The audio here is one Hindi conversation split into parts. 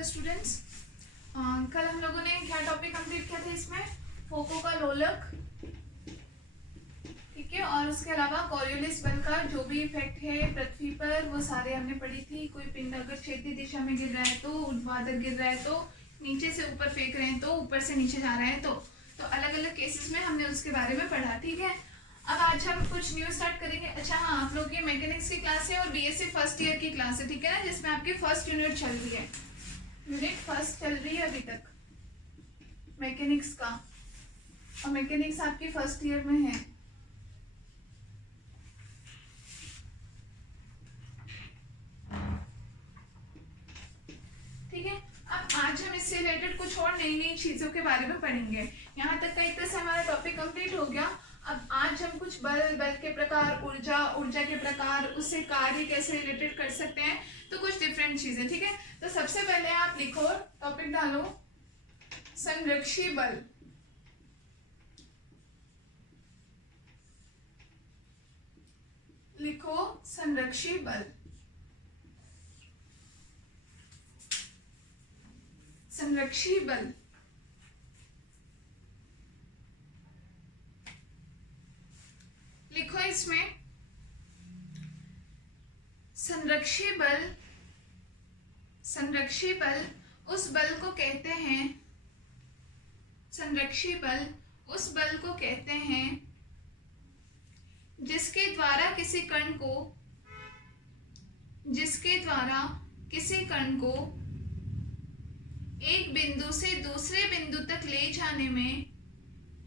हेलो स्टूडेंट्स, कल हम लोगों ने क्या टॉपिक कंप्लीट किया था इसमें? फोको का लोलक, ठीक है, और उसके अलावा कॉरियोलिस बल का जो भी इफेक्ट है पृथ्वी पर वो सारे हमने पढ़ी थी। कोई पिंड अगर क्षैतिज दिशा में गिर रहा है तो, ऊर्ध्वाधर गिर रहा है तो, नीचे से ऊपर फेंक रहे हैं तो, ईपर से नीचे जा रहा है तो अलग अलग केसेस में हमने उसके बारे में पढ़ा, ठीक है। अब आज हम कुछ न्यू स्टार्ट करेंगे। अच्छा हाँ, आप लोग की मैकेनिक्स की क्लास है और बीएससी फर्स्ट ईयर की क्लास है, ठीक है ना, जिसमें आपकी फर्स्ट यूनिट चल रही है, यूनिट फर्स्ट चल रही है अभी तक मैकेनिक्स का, और मैकेनिक्स आपकी फर्स्ट ईयर में है। ठीक है, अब आज हम इससे रिलेटेड कुछ और नई नई चीजों के बारे में पढ़ेंगे। यहाँ तक का एक तरह से हमारा टॉपिक कंप्लीट हो गया। अब आज हम कुछ बल, बल के प्रकार, ऊर्जा, ऊर्जा के प्रकार, उससे कार्य कैसे रिलेटेड कर सकते हैं, तो कुछ डिफरेंट चीजें, ठीक है। तो सबसे पहले आप लिखो, टॉपिक डालो संरक्षी बल। लिखो संरक्षी बल। संरक्षी बल लिखो इसमें संरक्षी बल, संरक्षी बल उस बल को कहते हैं, संरक्षी बल उस बल को कहते हैं जिसके द्वारा किसी कण को, जिसके द्वारा किसी कण को एक बिंदु से दूसरे बिंदु तक ले जाने में,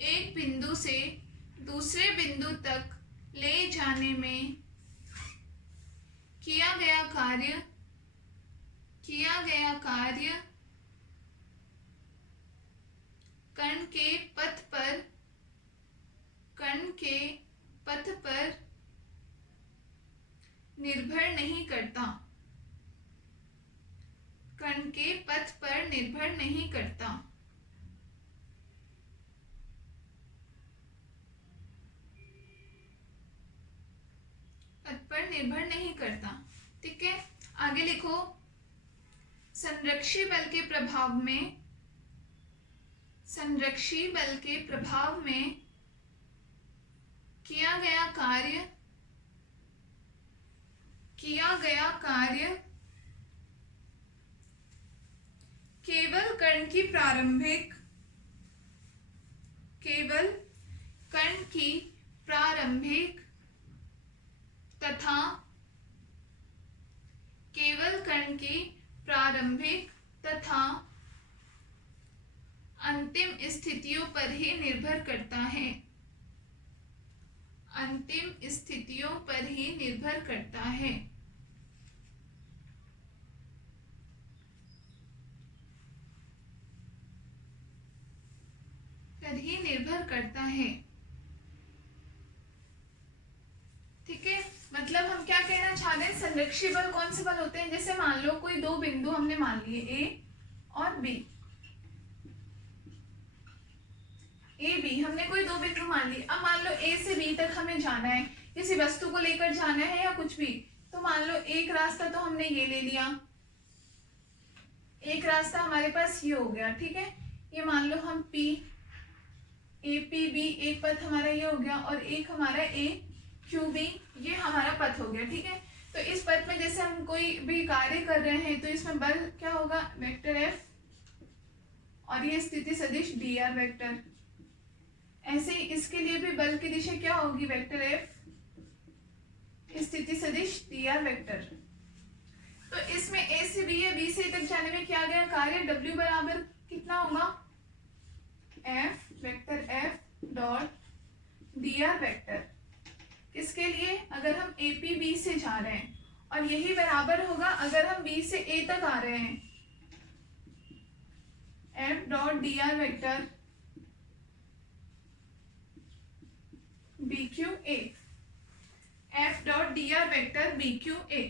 एक बिंदु से दूसरे बिंदु तक ले जाने में किया गया कार्य, किया गया कार्य कण के पथ पर, कण के पथ पर निर्भर नहीं करता, कण के पथ पर निर्भर नहीं करता। पथ पर निर्भर नहीं करता, ठीक है। आगे लिखो संरक्षी बल के प्रभाव में, संरक्षी बल के प्रभाव में किया गया कार्य, किया गया कार्य केवल कण की प्रारंभिक, केवल कण की प्रारंभिक तथा, केवल कण की प्रारंभिक तथा अंतिम स्थितियों पर ही निर्भर करता है, अंतिम स्थितियों पर ही निर्भर करता है। पर ही निर्भर करता है, ठीक है। मतलब हम क्या कहना चाह रहे हैं, संरक्षी बल कौन से बल होते हैं? जैसे मान लो कोई दो बिंदु हमने मान लिए ए और बी, ए बी हमने कोई दो बिंदु मान लिए। अब मान लो ए से बी तक हमें जाना है, किसी वस्तु को लेकर जाना है या कुछ भी, तो मान लो एक रास्ता तो हमने ये ले लिया, एक रास्ता हमारे पास ये हो गया, ठीक है। ये मान लो हम पी, ए पी बी, एक पथ हमारा ये हो गया, और एक हमारा ए क्यू बी, ये हमारा पथ हो गया, ठीक है। तो इस पथ में जैसे हम कोई भी कार्य कर रहे हैं तो इसमें बल क्या होगा, वेक्टर एफ, और ये स्थिति सदिश डी आर वेक्टर। ऐसे ही इसके लिए भी बल की दिशा क्या होगी, वेक्टर एफ, स्थिति सदिश डी आर वेक्टर। तो इसमें ए से बी या बी से तक जाने में किया गया कार्य डब्ल्यू बराबर कितना होगा, F vector F dot D R vector. किसके लिए, अगर हम ए पी बी से जा रहे हैं, और यही बराबर होगा अगर हम बी से ए तक आ रहे हैं, F dot D R vector B Q A, F dot D R vector B Q A.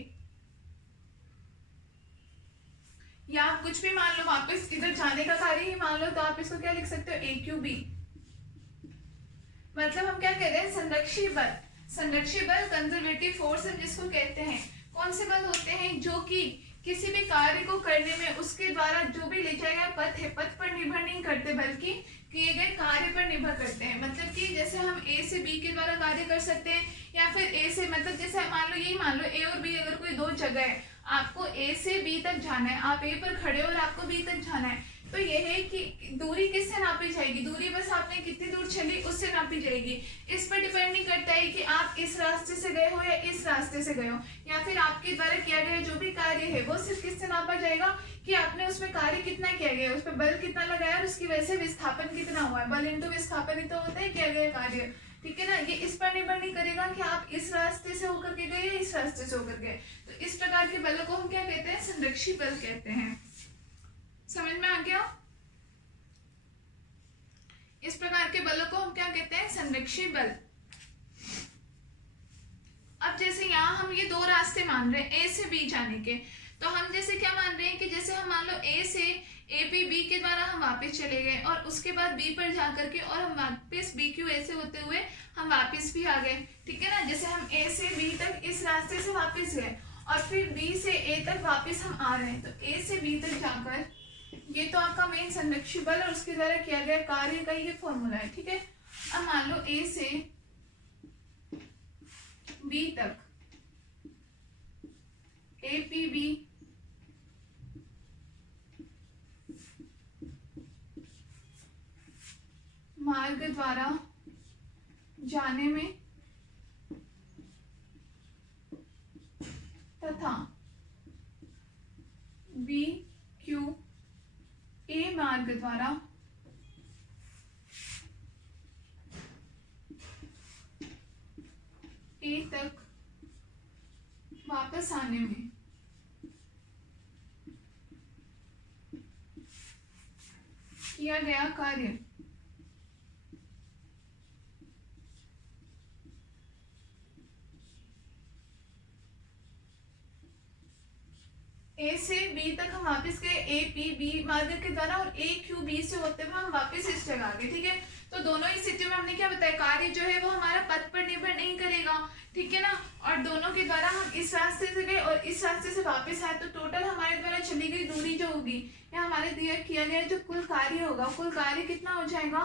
या आप कुछ भी मान लो, वापस इधर जाने का कार्य ही मान लो, तो आप इसको क्या लिख सकते हो, ए क्यू बी। मतलब हम क्या कह रहे हैं, संरक्षी बल, संरक्षी बल कंजर्वेटिव फोर्स जिसको कहते हैं। कौन से बल होते हैं, जो कि किसी भी कार्य को करने में उसके द्वारा जो भी ले जाया गया पथ है, पथ पर निर्भर नहीं करते बल्कि किए गए कार्य पर निर्भर करते हैं। मतलब कि जैसे हम ए से बी के द्वारा कार्य कर सकते हैं, या फिर ए से, मतलब जैसे मान लो, यही मान लो ए और बी अगर कोई दो जगह है, आपको ए से बी तक जाना है, आप ए पर खड़े हो और आपको बी तक जाना है, तो यह है कि दूरी किससे नापी जाएगी, दूरी बस आपने कितनी दूर चली उससे नापी जाएगी। इस पर डिपेंड नहीं करता है कि आप इस रास्ते से गए हो या इस रास्ते से गए हो, या फिर आपके द्वारा किया गया जो भी कार्य है वो सिर्फ किससे नापा जाएगा कि आपने उसमें कार्य कितना किया गया, उस पर बल कितना लगाया और उसकी वजह से विस्थापन कितना हुआ है। बल इंटू विस्थापन ही तो होता है किया गया कार्य, ठीक है ना। ये इस पर निर्भर नहीं करेगा कि आप इस रास्ते से होकर के गए या इस रास्ते से होकर गए। तो इस प्रकार के बलों को हम क्या कहते हैं, संरक्षी बल कहते हैं। समझ में आ गया? इस प्रकार के बलों को हम क्या कहते हैं, संरक्षी बल। अब जैसे यहाँ हम ये दो रास्ते मान रहे हैं ए से बी जाने के, तो हम जैसे क्या मान रहे हैं कि जैसे हम मान लो ए से बी के द्वारा हम वापस चले गए और उसके बाद बी पर जाकर के और हम वापस बी क्यू ए से होते हुए हम वापस भी आ गए, ठीक है ना। जैसे हम ए से बी तक इस रास्ते से वापस गए और फिर बी से ए तक वापस हम आ रहे हैं, तो ए से बी तक जाकर, ये तो आपका मेन संरक्षी बल और उसके द्वारा किया गया कार्य का ये फॉर्मूला है, ठीक है। अब मान लो ए से बी तक APB मार्ग द्वारा जाने में तथा BQA मार्ग द्वारा A तक वापस आने में किया गया कार्य ए से बी तक हम वापस गए APB मार्ग के द्वारा और AQB से होते हुए हम वापस इस जगह आ गए, ठीक है। तो दोनों ही स्थितियों में हमने क्या बताया, कार्य जो है वो हमारा पथ पर निर्भर नहीं करेगा, ठीक है ना। और दोनों के द्वारा हम इस रास्ते से गए और इस रास्ते से वापस आए, तो टोटल हमारे द्वारा चली गई दूरी जो होगी या हमारे दिया किया गया जो कुल कार्य होगा, कुल कार्य कितना हो जाएगा,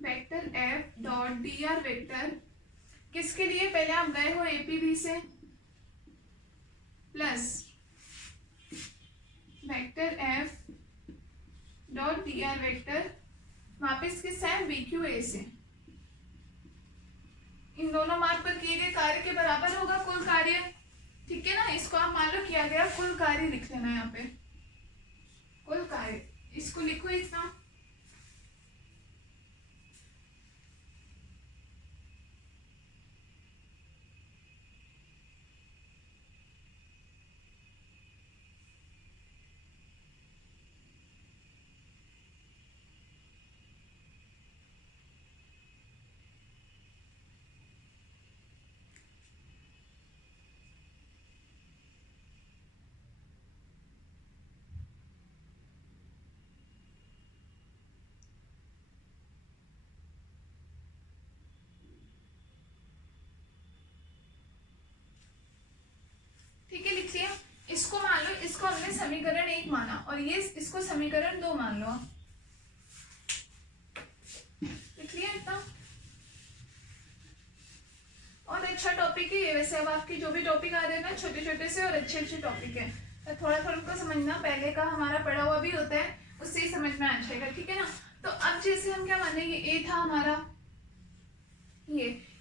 vector F dot dr vector किसके लिए, पहले आप गए हो APB से, plus vector F dot dr vector वापस किस है, BQA से। इन दोनों मार्ग पर किए गए कार्य के बराबर होगा कुल कार्य, ठीक है ना। इसको आप मान लो किया गया कुल कार्य लिख लेना यहाँ पे, कुल कार्य, इसको लिखो इतना। ठीक है, लिख लिया। इसको मान लो, इसको हमने समीकरण 1 माना और ये इसको समीकरण 2 मान लो, लिख लिया इतना। और अच्छा टॉपिक है ये वैसे, अब आपके जो भी टॉपिक आ रहे हैं ना छोटे छोटे से और अच्छे अच्छे टॉपिक है, तो थोड़ा थोड़ा उनको समझना, पहले का हमारा पढ़ा हुआ भी होता है उससे ही समझ में आ जाएगा, ठीक है ना। तो अब जैसे हम क्या मान रहे हैं, ये A था हमारा,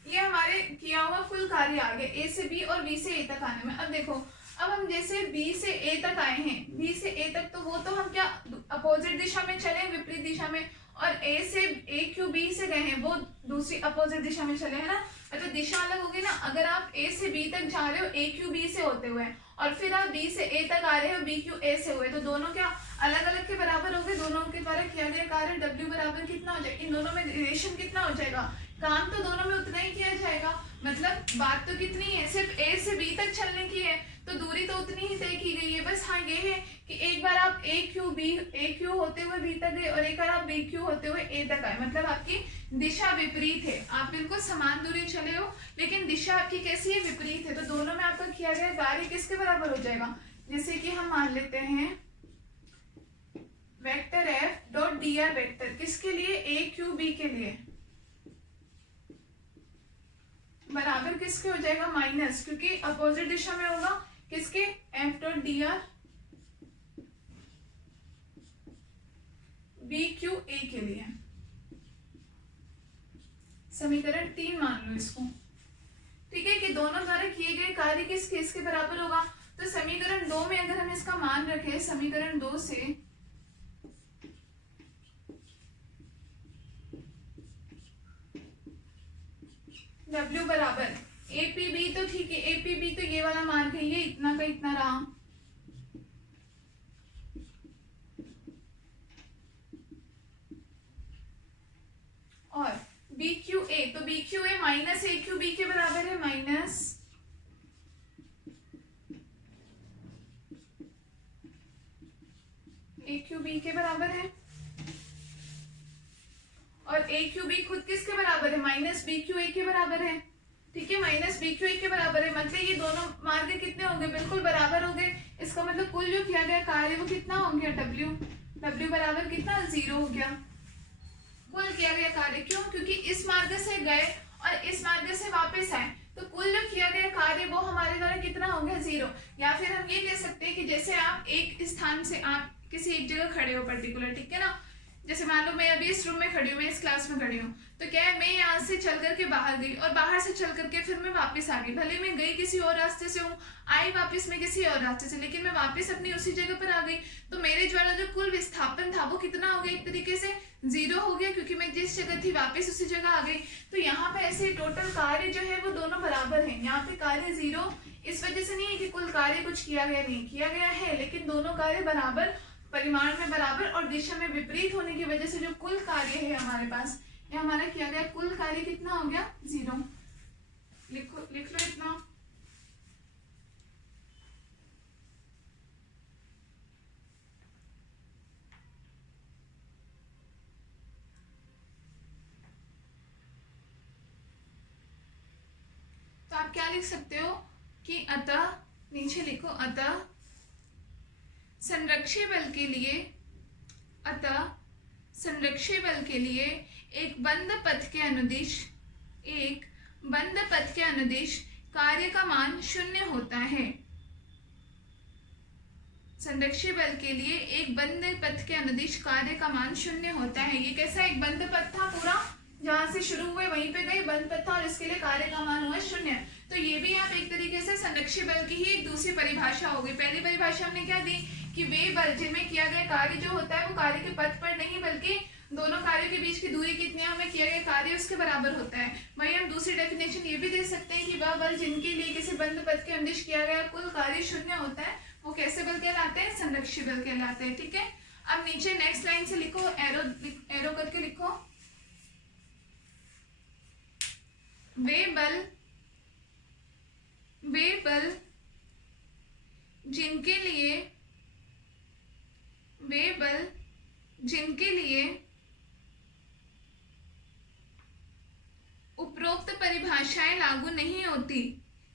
ये हमारे किया हुआ कुल कार्य आ गया A से B और B से A तक आने में। अब देखो, अब हम जैसे B से A तक आए हैं, B से A तक, तो वो तो हम क्या अपोजिट दिशा में चले, विपरीत दिशा में, और A से AQB से गए हैं वो दूसरी अपोजिट दिशा में चले, है ना। मतलब दिशा अलग होगी ना। अगर आप A से B तक जा रहे हो AQB से होते हुए और फिर आप B से A तक आ रहे हो BQA से हुए, तो दोनों क्या अलग अलग के बराबर हो गए, दोनों के द्वारा किया गया कार्य W बराबर कितना हो जाएगा, इन दोनों में रिलेशन कितना हो जाएगा, काम तो दोनों में उतना ही किया जाएगा। मतलब बात तो कितनी है, सिर्फ A से B तक चलने की है, तो दूरी तो उतनी ही तय की गई है। बस हाँ ये है कि एक बार आप AQ होते हुए B तक गए और एक बार आप BQ होते हुए A तक आए, मतलब आपकी दिशा विपरीत है। आप बिल्कुल समान दूरी चले हो लेकिन दिशा आपकी कैसी है, विपरीत है। तो दोनों में आपका किया गया कार्य किसके बराबर हो जाएगा, जैसे कि हम मान लेते हैं vector F dot D R vector किसके लिए, ए क्यू बी के लिए, बराबर किसके हो जाएगा, माइनस, क्योंकि अपोजिट दिशा में होगा किसके, F dot D R B Q A के लिए। समीकरण 3 मान लो इसको, ठीक है, कि दोनों द्वारा किए गए कार्य किसके बराबर होगा। तो समीकरण 2 में अगर हम इसका मान रखें, समीकरण 2 से W बराबर APB, तो ठीक है, APB तो ये वाला मार्ग है, ये इतना का इतना रहा, और BQA, तो BQA माइनस AQB के बराबर है, माइनस AQB के बराबर है, और AQB खुद किसके बराबर है, माइनस BQA के बराबर है, ठीक है, माइनस BQA के बराबर है, मतलब ये दोनों मार्ग कितने होंगे, बिल्कुल बराबर हो गए। इसका मतलब कुल जो किया गया कार्य वो कितना हो गया, W बराबर कितना, 0 हो गया कुल किया गया कार्य। क्यों, क्योंकि इस मार्ग से गए और इस मार्ग से वापस आए, तो कुल जो किया गया कार्य वो हमारे द्वारा कितना हो गया, 0। या फिर हम ये कह सकते हैं कि जैसे आप एक स्थान से आप किसी एक जगह खड़े हो पर्टिकुलर, ठीक है ना, जैसे मान लो मैं अभी इस रूम में खड़ी हूँ, मैं इस क्लास में खड़ी हूँ, तो क्या है, मैं यहाँ से चल करके बाहर गई और बाहर से चल करके फिर मैं वापस आ गई, भले मैं गई किसी और रास्ते से हूँ, आई वापस मैं किसी और रास्ते से, लेकिन मैं वापस अपनी उसी जगह पर आ गई, तो मेरे द्वारा जो कुल विस्थापन था वो कितना हो गया, एक तरीके से 0 हो गया, क्योंकि मैं जिस जगह थी वापस उसी जगह आ गई। तो यहाँ पे ऐसे टोटल कार्य जो है वो दोनों बराबर है, यहाँ पे कार्य 0 इस वजह से नहीं है कि कुल कार्य कुछ किया गया नहीं किया गया है, लेकिन दोनों कार्य बराबर, परिमाण में बराबर और दिशा में विपरीत होने की वजह से जो कुल कार्य है हमारे पास, ये हमारा किया गया कुल कार्य कितना हो गया, 0। लिख लो इतना। तो आप क्या लिख सकते हो कि अतः, नीचे लिखो अतः संरक्षी बल के लिए, अतः संरक्षी बल के लिए एक बंद पथ के अनुदिश, एक बंद पथ के अनुदिश कार्य का मान 0 होता है। संरक्षी बल के लिए एक बंद पथ के अनुदिश कार्य का मान 0 होता है। ये कैसा एक बंद पथ था, पूरा जहां से शुरू हुए वहीं पे गए, बंद पथ था और इसके लिए कार्य का मान हुआ 0। तो ये भी आप एक तरीके से संरक्षी बल की ही एक दूसरी परिभाषा होगी। पहली परिभाषा हमने क्या दी कि वे बल जिनमें किया गया कार्य जो होता है वो कार्य के पथ पर नहीं बल्कि दोनों कार्यों के बीच की दूरी कितनी है, हमें किया गया कार्य उसके बराबर होता है। वही हम दूसरी डेफिनेशन ये भी दे सकते हैं कि वह बल जिनके लिए किसी बंद पथ के अनुदिश किया गया कुल कार्य 0 होता है, वो कैसे बल कहलाते हैं, संरक्षी बल कहलाते हैं। ठीक है, अब नीचे नेक्स्ट लाइन से लिखो, एरो करके लिखो, वे बल जिनके लिए उपरोक्त परिभाषाएं लागू नहीं होती।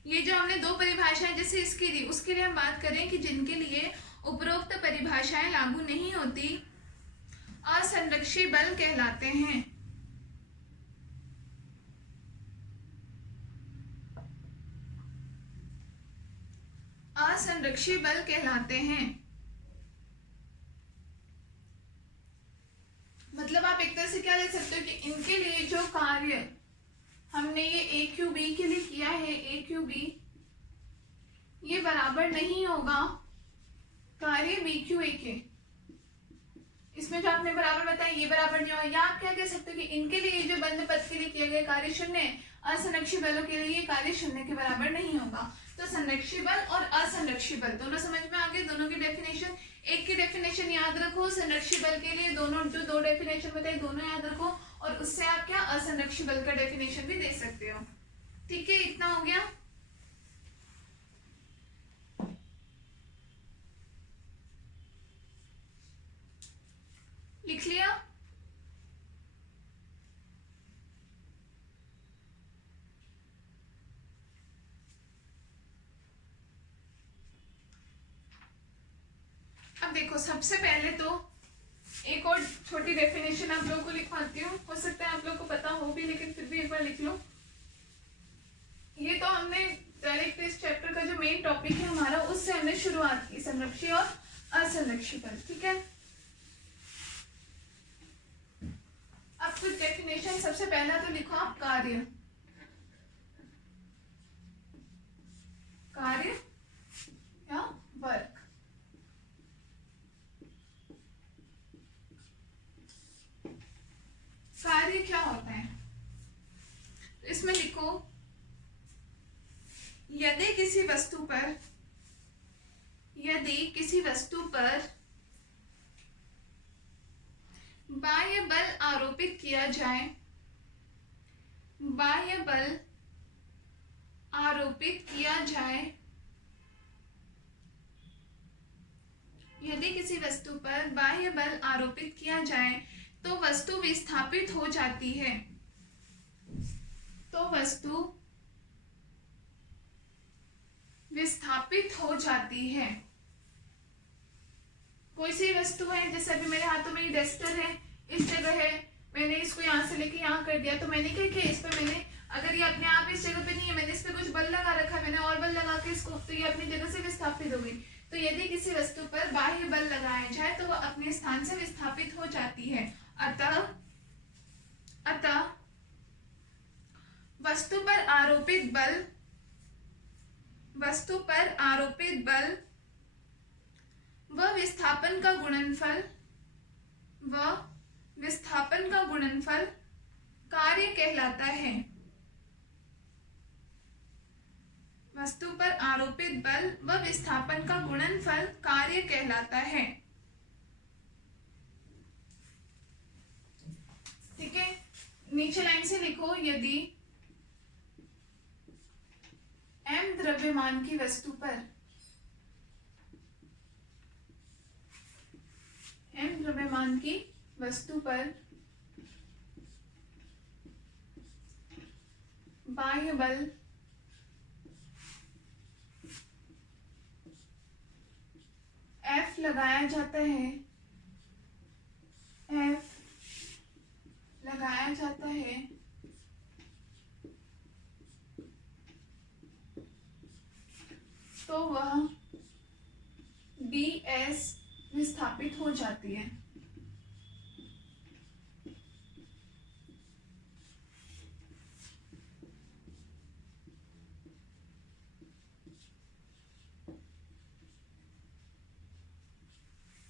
ये जो हमने दो परिभाषाएं जैसे इसकी दी, उसके लिए हम बात करें कि जिनके लिए उपरोक्त परिभाषाएं लागू नहीं होती, असंरक्षी बल कहलाते हैं। असंरक्षी बल कहलाते हैं। मतलब आप एक तरह से क्या ले सकते हो कि इनके लिए जो कार्य हमने ये ए क्यू बी के लिए किया है, ए क्यू बी ये बराबर नहीं होगा कार्य बी क्यू ए के। इसमें जो आपने बराबर बताया ये बराबर नहीं होगा। या आप क्या कह सकते हो कि इनके लिए जो बंद पथ के लिए किया गया कार्य 0 है, असंरक्षी बलों के लिए कार्य 0 के बराबर नहीं होगा। तो संरक्षी बल और असंरक्षी बल दोनों समझ में आ गए। दोनों की डेफिनेशन, एक की डेफिनेशन याद रखो, संरक्षी बल के लिए दोनों जो दो डेफिनेशन बताई दोनों याद रखो, और उससे आप क्या असंरक्षी बल का डेफिनेशन भी दे सकते हो। ठीक है, इतना हो गया। लिख लिया। देखो सबसे पहले तो एक और छोटी डेफिनेशन आप लोगों को लिखवाती हूँ, हो सकता है आप लोगों को पता हो भी लेकिन फिर भी एक बार लिख लो। ये तो हमने डायरेक्ट इस चैप्टर का जो मेन टॉपिक है हमारा उससे हमने शुरुआत की, संरक्षी और असंरक्षी बल, ठीक है। अब कुछ डेफिनेशन, सबसे पहला तो लिखो आप कार्य। कार्य या वर्क। कार्य क्या होता है, इसमें लिखो यदि किसी वस्तु पर बाह्य बल आरोपित किया जाए, बाह्य बल आरोपित किया जाए, यदि किसी वस्तु पर बाह्य बल आरोपित किया जाए तो वस्तु विस्थापित हो जाती है, तो वस्तु विस्थापित हो जाती है। कोई सी वस्तु है, जैसे अभी मेरे हाथों में ये डस्टर है, इस जगह है, मैंने इसको यहाँ से लेके यहाँ कर दिया, तो मैंने क्या किया, इस पर मैंने, अगर ये अपने आप इस जगह पे नहीं है, मैंने इस पे कुछ बल लगा रखा है, मैंने और बल लगा के इसको, तो ये अपनी जगह से विस्थापित हो गई। तो यदि किसी वस्तु पर बाह्य बल लगाया जाए तो वह अपने स्थान से विस्थापित हो जाती है। अतः वस्तु पर आरोपित बल व विस्थापन का गुणनफल कार्य कहलाता है। वस्तु पर आरोपित बल व विस्थापन का गुणनफल कार्य कहलाता है, ठीक है। नीचे लाइन से लिखो यदि m द्रव्यमान की वस्तु पर बाह्य बल F लगाया जाता है, तो वह ds विस्थापित हो जाती है।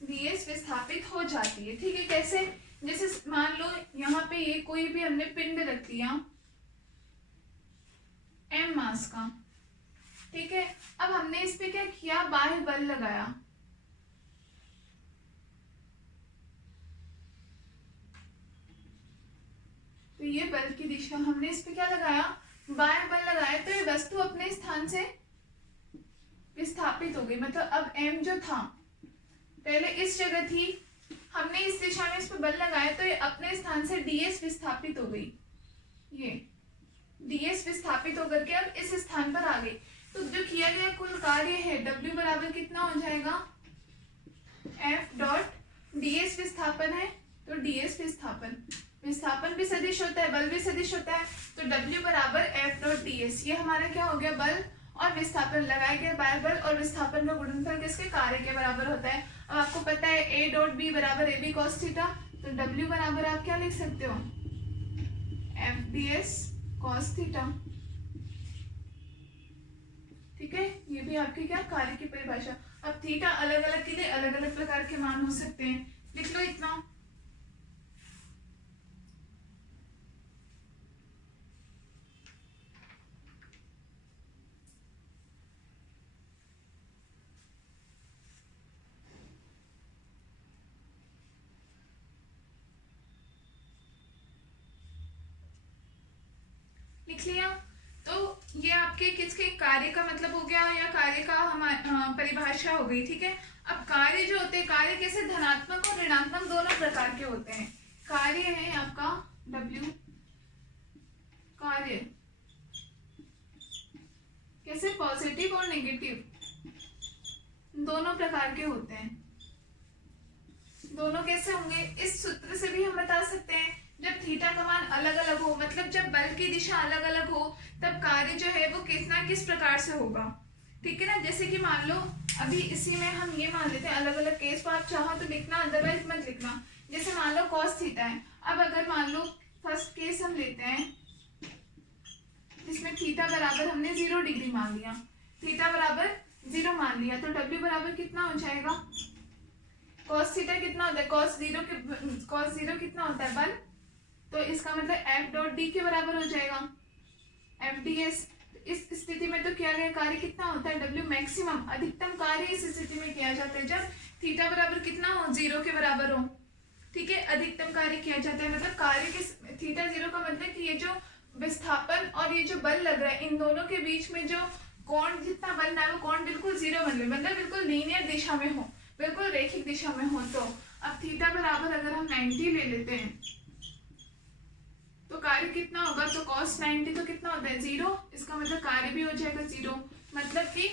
ds विस्थापित हो जाती है, ठीक है। कैसे, जैसे मान लो यहाँ पे ये कोई भी हमने पिंड रख दिया m मास का, ठीक है। अब हमने इस पे क्या किया, बाह्य बल लगाया, तो ये बल की दिशा हमने इस पे क्या लगाया, बाह्य बल लगाया, तो ये वस्तु अपने स्थान से विस्थापित हो गई। मतलब अब m जो था पहले इस जगह थी, हमने इस दिशा में इस पर बल लगाया तो ये अपने स्थान से ds विस्थापित हो गई, ये ds विस्थापित होकर के अब इस स्थान पर आ गई। तो जो किया गया कुल कार्य है W बराबर कितना हो जाएगा, F डॉट ds विस्थापन है, तो ds विस्थापन भी सदिश होता है, बल भी सदिश होता है, तो W बराबर F डॉट ds। ये हमारा क्या हो गया, बल और विस्थापन, लगाए गए बाह्य बल और विस्थापन का गुणनफल किसके, कार्य के बराबर होता है। अब आपको पता है A डॉट B बराबर AB cos थीटा, तो W बराबर आप क्या लिख सकते हो, F ds cos थीटा, ठीक है। ये भी आपकी क्या, कार्य की परिभाषा। अब थीटा अलग अलग के लिए अलग अलग प्रकार के मान हो सकते हैं, लिख लो इतना। लिख लिया। तो ये आपके किसके, कार्य का मतलब हो गया, या कार्य का हमारी परिभाषा हो गई, ठीक है। अब कार्य जो होते हैं, कार्य कैसे, धनात्मक और ऋणात्मक दोनों प्रकार के होते हैं। कार्य है आपका W, कार्य कैसे, पॉजिटिव और नेगेटिव दोनों प्रकार के होते हैं। दोनों कैसे होंगे, इस सूत्र से भी हम बता सकते हैं। जब थीटा का मान अलग अलग हो, मतलब जब बल की दिशा अलग अलग हो, तब कार्य जो है वो किस प्रकार से होगा, ठीक है ना। जैसे कि मान लो अभी इसी में हम ये मान लेते हैं, अलग अलग केस को आप चाहो तो लिखना, अदरवाइज मत लिखना। जैसे मान लो cos थीटा है, अब अगर मान लो फर्स्ट केस हम लेते हैं जिसमें थीटा बराबर हमने 0 डिग्री मान लिया, थीटा बराबर 0 मान लिया, तो W बराबर कितना हो जाएगा, cos थीटा कितना होता है, cos 0 कितना होता है 1, तो इसका मतलब F डॉट डी के बराबर हो जाएगा, FDS। इस स्थिति में तो किया गया कार्य कितना होता है, W मैक्सिमम, अधिकतम कार्य इस स्थिति में किया जाता है जब थीटा बराबर कितना हो, 0 के बराबर हो, ठीक है। अधिकतम कार्य किया जाता है, मतलब कार्य के थीटा 0 का मतलब कि ये जो विस्थापन और ये जो बल लग रहा है, इन दोनों के बीच में जो कोण जितना बन रहा है वो कोण बिल्कुल 0 बन रहा है, मतलब बिल्कुल लीनियर दिशा में हो, बिल्कुल रैखिक दिशा में हो। तो अब थीटा बराबर अगर हम 90 ले लेते हैं तो कार्य कितना होगा, तो cos 90 तो कितना होता है 0, इसका मतलब कार्य भी हो जाएगा 0, मतलब कि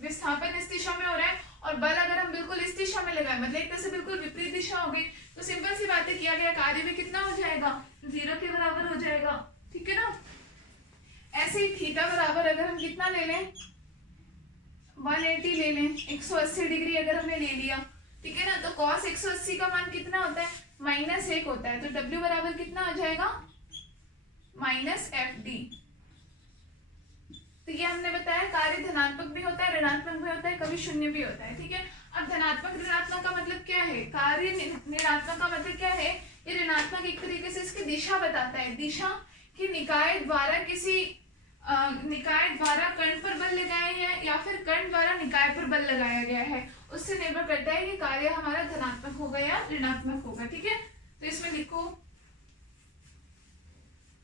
विस्थापन इस दिशा में हो रहा है और बल अगर हम बिल्कुल इस दिशा में लगाए, मतलब एक तरह से बिल्कुल विपरीत दिशा हो गई, तो सिंपल सी बात है किया गया कार्य भी कितना हो जाएगा, 0 के बराबर हो जाएगा, ठीक है ना। ऐसे ही थीटा बराबर अगर हम कितना ले लें, 180 ले लें, 180 डिग्री अगर हमने ले लिया, ठीक है ना, तो cos 180 का मान कितना होता है, -1 होता है, तो W बराबर कितना हो जाएगा, -FD। तो ये हमने बताया कार्य धनात्मक भी होता है, ऋणात्मक भी होता है, कभी शून्य भी होता है, ठीक है। अब धनात्मक ऋणात्मक का मतलब क्या है, कार्य ऋणात्मक का मतलब क्या है, ये ऋणात्मक एक तरीके से इसकी दिशा बताता है, दिशा कि निकाय द्वारा किसी निकाय द्वारा कण पर बल लगाया गया या फिर कण द्वारा निकाय पर बल लगाया गया है, उससे निर्भर करता है कि कार्य हमारा धनात्मक होगा या ऋणात्मक होगा, ठीक है। तो इसमें लिखो,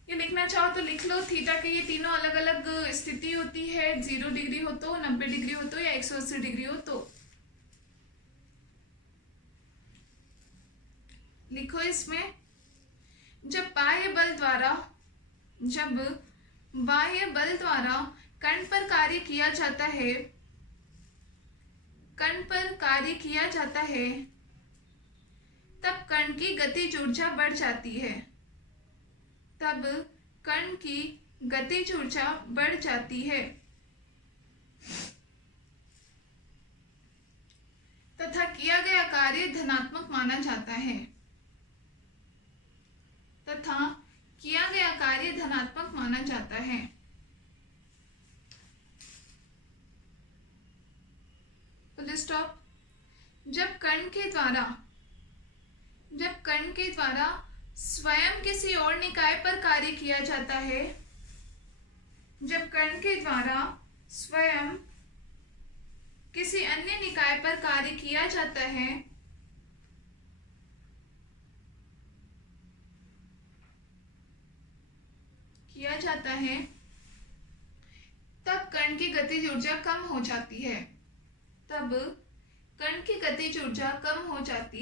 ये लिखना चाहो तो लिख लो, थीटा के ये तीनों अलग अलग स्थिति होती है, 0 डिग्री हो तो, 90 डिग्री हो तो, या 180 डिग्री हो तो। लिखो इसमें, जब बाह्य बल द्वारा कण पर कार्य किया जाता है तब कण की गतिज ऊर्जा बढ़ जाती है, तथा किया गया कार्य धनात्मक माना जाता है, फुल स्टॉप। जब कण के द्वारा स्वयं किसी और निकाय पर कार्य किया जाता है, जब कण के द्वारा स्वयं किसी अन्य निकाय पर कार्य किया जाता है तब कण की गतिज ऊर्जा कम हो जाती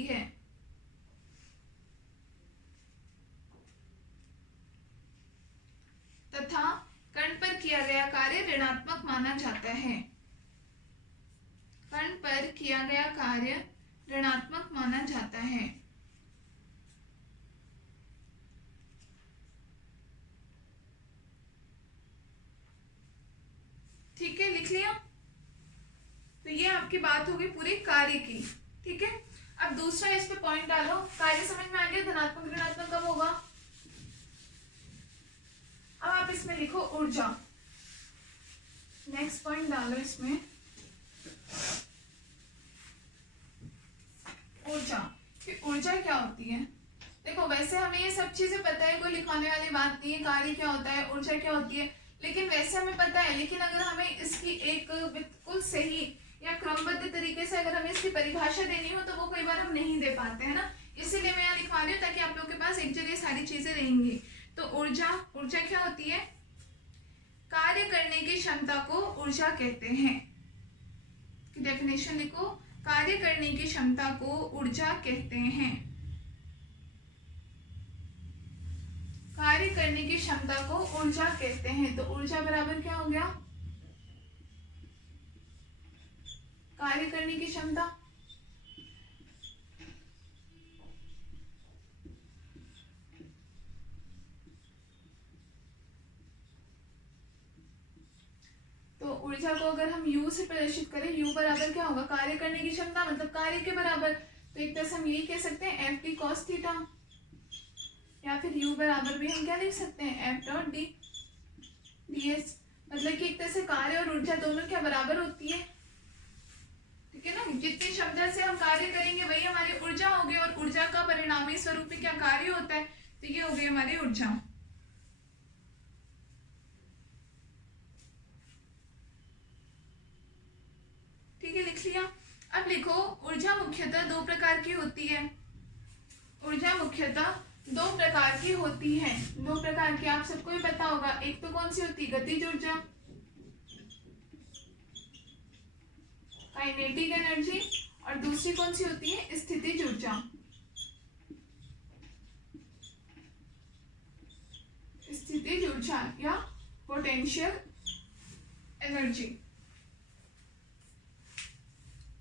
है, तथा कण पर किया गया कार्य ऋणात्मक माना जाता है, ठीक है, लिख लिया। तो ये आपकी बात होगी पूरी कार्य की, ठीक है। अब दूसरा इस पे पॉइंट डालो, कार्य समझ में आ गया, धनात्मक ऋणात्मक कब होगा। अब आप इसमें लिखो ऊर्जा, नेक्स्ट पॉइंट डालो इसमें, ऊर्जा क्या होती है। देखो वैसे हमें ये सब चीजें पता है, कोई लिखाने वाली बात नहीं है, कार्य क्या होता है, ऊर्जा क्या होती है, लेकिन वैसे हमें पता है, लेकिन अगर हमें इसकी एक बिल्कुल सही या क्रमबद्ध तरीके से अगर हमें इसकी परिभाषा देनी हो तो वो कई बार हम नहीं दे पाते हैं ना, इसीलिए मैं यहाँ लिखवा रही हूँ ताकि आप लोगों के पास एक जगह सारी चीजें रहेंगी। तो ऊर्जा क्या होती है, कार्य करने की क्षमता को ऊर्जा कहते हैं, डेफिनेशन लिखो, कार्य करने की क्षमता को ऊर्जा कहते हैं, तो ऊर्जा बराबर क्या हो गया, कार्य करने की क्षमता, ऊर्जा को अगर हम U से प्रदर्शित करें, U बराबर क्या होगा, कार्य करने की क्षमता मतलब कार्य के बराबर, तो एक तरह से हम यही कह सकते हैं F D cos थीटा, या फिर U बराबर भी हम क्या लिख सकते हैं F डॉट D ds, मतलब कि एक तरह से कार्य और ऊर्जा दोनों क्या बराबर होती है, ठीक है ना। जितनी क्षमता से हम कार्य करेंगे वही हमारी ऊर्जा होगी, और ऊर्जा का परिणामी स्वरूप क्या कार्य होता है, तो ये हो गई हमारी ऊर्जा। ठीक है, लिख लिया। अब लिखो ऊर्जा मुख्यतः दो प्रकार की होती है। ऊर्जा मुख्यतः दो प्रकार की होती है, दो प्रकार की आप सबको भी पता होगा। एक तो कौन सी होती है, गतिज ऊर्जा, काइनेटिक एनर्जी, और दूसरी कौन सी होती है, स्थितिज ऊर्जा, स्थितिज ऊर्जा या पोटेंशियल एनर्जी।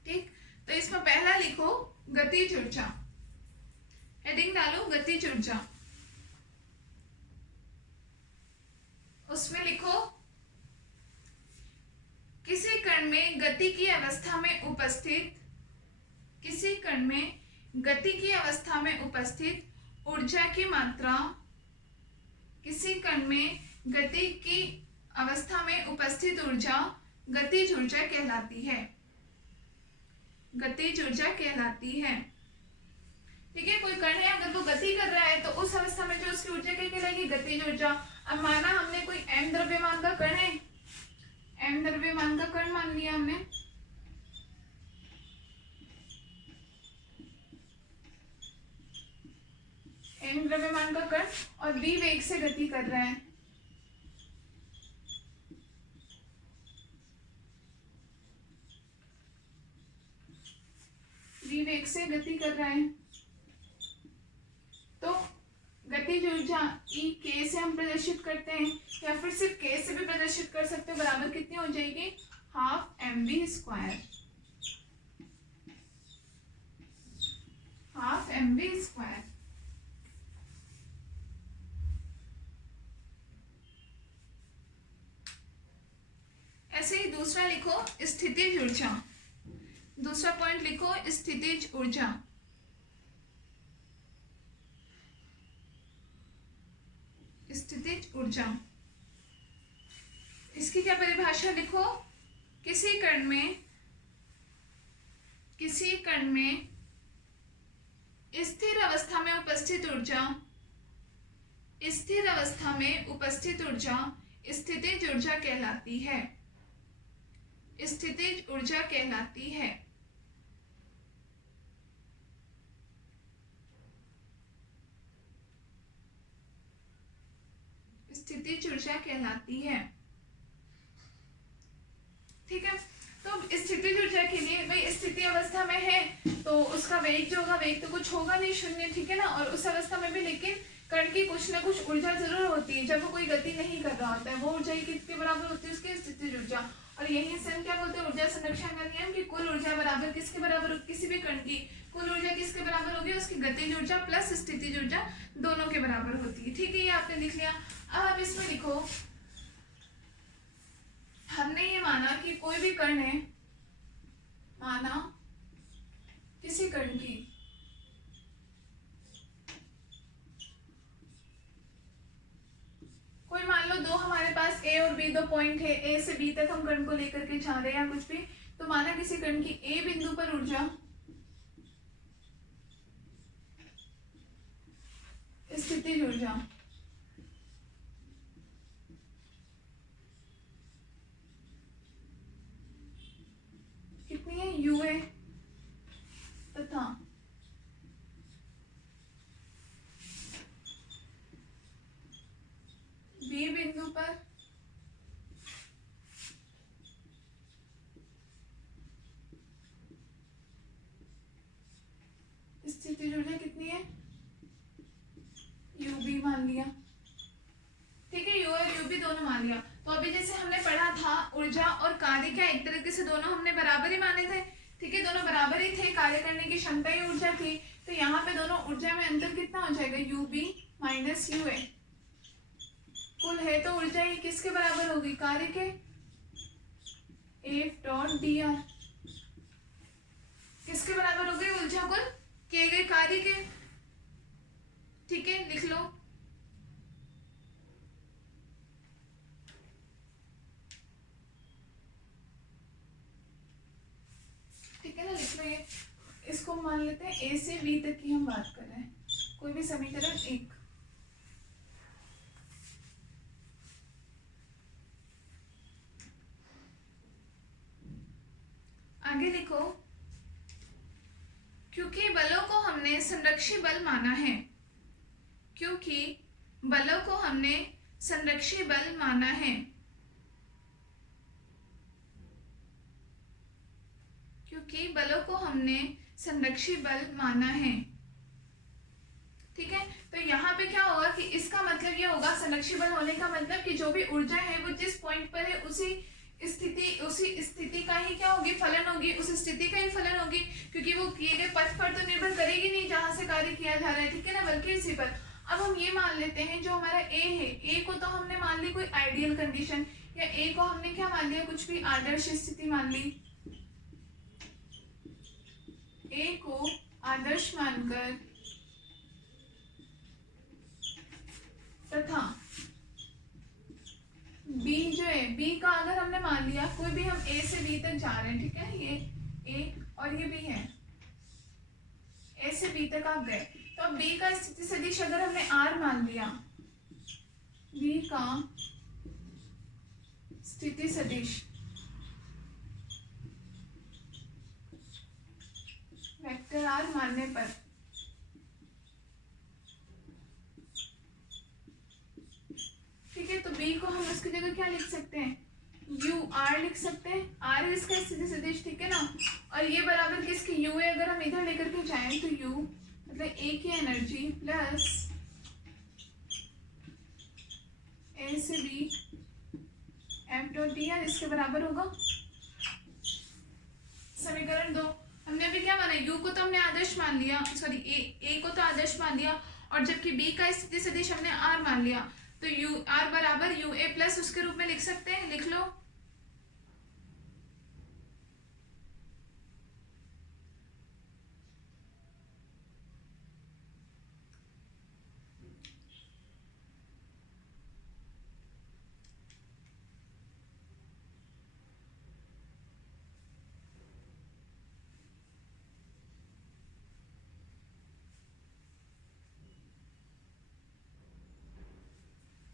ठीक, तो इसमें पहला लिखो गतिज ऊर्जा, हेडिंग डालो गतिज ऊर्जा, उसमें लिखो किसी कण में गति की अवस्था में उपस्थित, किसी कण में गति की अवस्था में उपस्थित ऊर्जा की मात्रा, किसी कण में गति की अवस्था में उपस्थित ऊर्जा गतिज ऊर्जा कहलाती है, गतिज ऊर्जा कहलाती है। ठीक है, कोई कण है अगर वो गति कर रहा है तो उस अवस्था में जो उसकी ऊर्जा क्या कहलाएगी, गतिज ऊर्जा। अब माना हमने कोई m द्रव्यमान का कण है, m द्रव्यमान का कण मान लिया हमने, m द्रव्यमान का कण और v वेग से गति कर रहा है, v वेग से गति कर रहा है, तो गतिज ऊर्जा E K से हम प्रदर्शित करते हैं, या फिर सिर्फ K से भी प्रदर्शित कर सकते हैं, बराबर कितनी हो जाएगी, half mv square, half mv square. ऐसे ही दूसरा लिखो स्थितिज ऊर्जा, दूसरा पॉइंट लिखो स्थितिज ऊर्जा, स्थितिज ऊर्जा। इसकी क्या परिभाषा लिखो, किसी कण में, किसी कण में स्थिर अवस्था में उपस्थित ऊर्जा, स्थिर अवस्था में उपस्थित ऊर्जा स्थितिज ऊर्जा कहलाती है, स्थितिज ऊर्जा कहलाती है। स्थितिज ऊर्जा कहलाती है। ठीक है, तो स्थितिज ऊर्जा के लिए भाई स्थिति अवस्था में है तो उसका वेग जो होगा, वेग तो कुछ होगा नहीं, शून्य, ठीक है ना। और उस अवस्था में भी लेकिन कण की कुछ ना कुछ ऊर्जा जरूर होती है, जब वो कोई गति नहीं कर रहा होता है, वो ऊर्जा किसके बराबर होती है, उसकी स्थितिज ऊर्जा। और यही से हम क्या बोलते हैं, ऊर्जा संरक्षण का नियम, कि कुल ऊर्जा बराबर किसके बराबर, किसी भी कण की कुल ऊर्जा किसके बराबर होगी, उसकी गतिज ऊर्जा प्लस स्थितिज ऊर्जा दोनों के बराबर होती है। ठीक है, ये आपने लिख लिया। अब आप इसमें लिखो, हमने ये माना कि कोई भी कण है, माना किसी कण की कोई, मान लो दो हमारे पास A और B दो पॉइंट है, A से B तक हम कण को लेकर के जा रहे हैं या कुछ भी, तो माना किसी कण की A बिंदु पर ऊर्जा स्थितिज ऊर्जा कितनी है, U है, तथा B बिंदु पर स्थितिज ऊर्जा कितनी है, UB मान लिया। ठीक है, U और UB दोनों मान लिया। तो अभी जैसे हमने पढ़ा था ऊर्जा और कार्य क्या एक तरीके से दोनों हमने बराबर ही माने थे, ठीक है, दोनों बराबर ही थे, कार्य करने की क्षमता ही ऊर्जा थी। तो यहाँ पे दोनों ऊर्जा में अंतर कितना हो जाएगा, UB माइनस UA, कुल है तो ऊर्जा ये किसके बराबर होगी, कार्य के। एफ डॉट डी आर किसके बराबर हो गए? उलझा कुल किए गए कार्य के। ठीक है, लिख लो। ठीक है ना, लिख लो ये। इसको मान लेते हैं ए से बी तक की हम बात कर रहे हैं, कोई भी समीकरण एक। आगे लिखो, क्योंकि बलों को हमने संरक्षी बल माना है, क्योंकि बलों को हमने संरक्षी बल माना है, क्योंकि बलों को हमने संरक्षी बल माना है। ठीक है, तो यहाँ पे क्या होगा कि इसका मतलब ये होगा, संरक्षी बल होने का मतलब कि जो भी ऊर्जा है वो जिस पॉइंट पर है उसी स्थिति का ही क्या होगी? फलन होगी, उस स्थिति का ही फलन होगी, क्योंकि वो किए गए पथ पर तो निर्भर करेगी नहीं जहां से कार्य किया जा रहा है। ठीक है ना, बल्कि इसी पर। अब हम ये मान लेते हैं, जो हमारा ए है, ए को तो हमने मान ली कोई आइडियल कंडीशन, या ए को हमने क्या मान लिया? कुछ भी आदर्श स्थिति मान ली। ए को आदर्श मानकर तथा बी जो है, बी का अगर हमने मान लिया, कोई भी हम ए से बी तक जा रहे हैं, ठीक है, ये ए और ये बी है, ए से बी तक आप गए, तो अब बी का स्थिति सदिश अगर हमने आर मान लिया, बी का स्थिति सदिश वेक्टर आर मानने पर ठीक है, तो बी को हम उसकी जगह क्या लिख सकते हैं? यू आर लिख सकते हैं, आर इसका स्थिति सदिश। ठीक है ना, और ये बराबर किसकी? यू है, अगर हम इधर लेकर के जाएं तो यू मतलब ए की एनर्जी प्लस ए से B F dot D R इसके बराबर होगा। समीकरण 2 हमने अभी क्या माना? यू को तो हमने आदर्श मान लिया, सॉरी ए को तो आदर्श मान लिया, और जबकि बी का स्थिति सदिश हमने आर मान लिया, तो यू आर बराबर यू ए प्लस उसके रूप में लिख सकते हैं, लिख लो।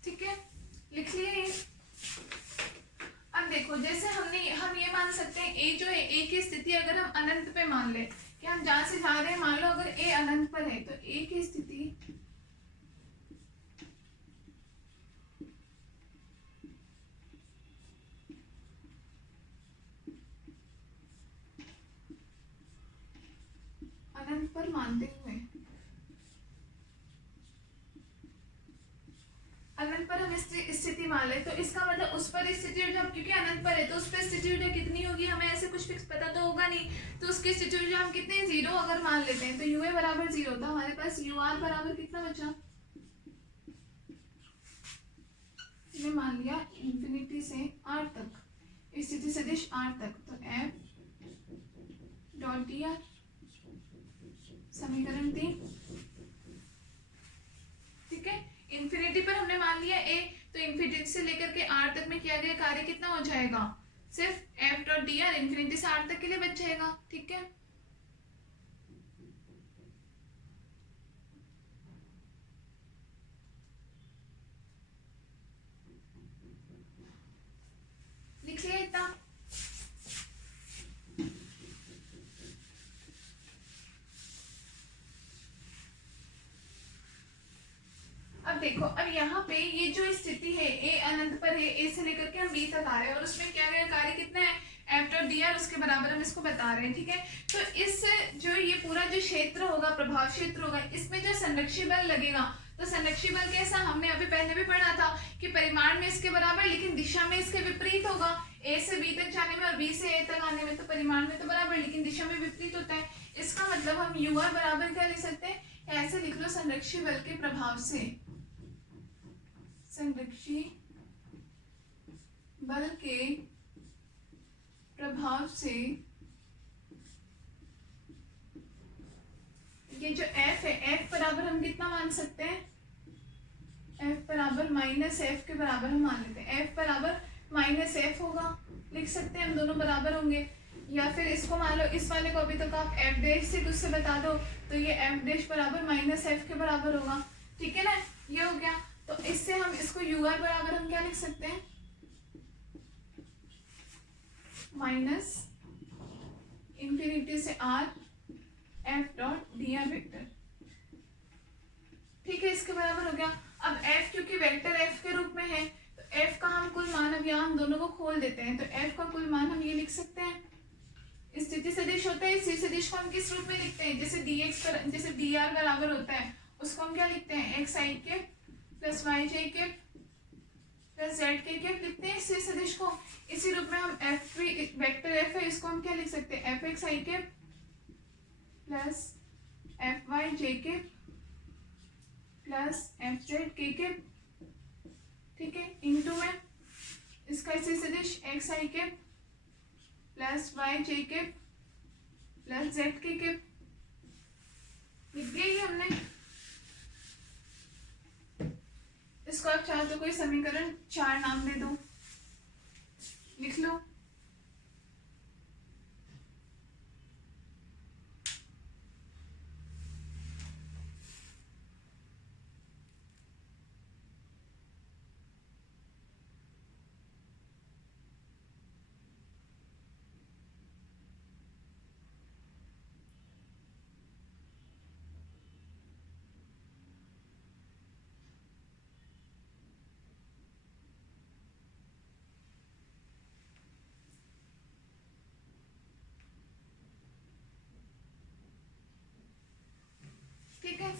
ठीक है, लिख लिए ये। अब देखो, जैसे हम ये मान सकते हैं, ए जो है, ए की स्थिति अगर हम अनंत पे मान ले कि हम जहां से जा रहे हैं, मान लो अगर ए अनंत पर है, तो ए की स्थिति अनंत पर मानते हुए, अनंत पर हम स्थिति मान ले, तो इसका मतलब उस पर स्थिति ऊर्जा, क्योंकि अनंत पर है तो उस पर स्थिति ऊर्जा कितनी होगी? हमें ऐसे कुछ फिक्स पता तो होगा नहीं, तो उसकी स्थिति ऊर्जा हम कितने? 0 अगर मान लेते हैं, तो यू ए बराबर 0 था, हमारे पास यू आर बराबर कितना बचा? हमने मान लिया इंफिनिटी से आर तक, स्थिति सदिश आर तक, तो एफ डॉट डी आर समीकरण 3। ठीक है, इंफिनिटी पर हमने मान लिया ए, तो इंफिनिटी से लेकर के आर तक में किया गया कार्य कितना हो जाएगा? सिर्फ F dot D are infinity से आर तक के लिए बच जाएगा। ठीक है, लिख लिया इतना। अब देखो, अब यहाँ पे ये जो स्थिति है, ए अनंत पर है, ए से लेकर के हम बी तक आ रहे हैं, और उसमें क्या गया कार्य कितना है? एफ डॉट डी आर, उसके बराबर हम इसको बता रहे हैं। ठीक है, तो इस जो ये पूरा जो क्षेत्र होगा, प्रभाव क्षेत्र होगा, इसमें जो संरक्षी बल लगेगा, तो संरक्षी बल कैसा? हमने अभी पहले भी पढ़ा था कि परिमाण में इसके बराबर, लेकिन दिशा में इसके विपरीत होगा। ए से बी तक जाने में और बी से ए तक आने में तो परिमाण में तो बराबर, लेकिन दिशा में विपरीत होता है। इसका मतलब हम यू आर बराबर क्या लिख सकते हैं? ऐसे लिख लो, संरक्षी बल के प्रभाव से, संरक्षी बल के प्रभाव से ये जो f है, f बराबर हम कितना मान सकते हैं, f बराबर माइनस एफ के बराबर हम मान लेते हैं। f बराबर माइनस एफ होगा, लिख सकते हैं हम, दोनों बराबर होंगे। या फिर इसको मान लो, इस वाले को अभी तक आप f डैश से कुछ से बता दो, तो ये f डैश बराबर माइनस एफ के बराबर होगा। ठीक है ना, ये हो गया। तो इससे हम इसको यू आर बराबर हम क्या लिख सकते हैं, माइनस इंफिनिटी से r F dot D R vector. ठीक है, इसके बराबर हो गया। अब f क्योंकि वेक्टर f के रूप में है, तो f का हम कुल मान, अब यहाँ हम दोनों को खोल देते हैं, तो f का कुल मान हम ये लिख सकते हैं, स्थिति सदिश होता है। स्थिति सदिश को हम किस रूप में लिखते हैं, जैसे dx पर, जैसे dr बराबर होता है, उसको हम क्या लिखते हैं, x i के प्लस y j के प्लस z के लिखते हैं स्थिति सदिश को। इसी रूप में हम f वेक्टर f है, इसको हम क्या लिख सकते हैं, f x i के प्लस एफ वाई जे के प्लस एफ जेड के। ठीक है, इनटू में इसका स्थिति सदिश एक्स आई के प्लस वाई जे के प्लस जेड के लिख दिया ये हमने। इसको आप चाहो तो कोई समीकरण 4 नाम दे दो, लिख लो। ठीक है,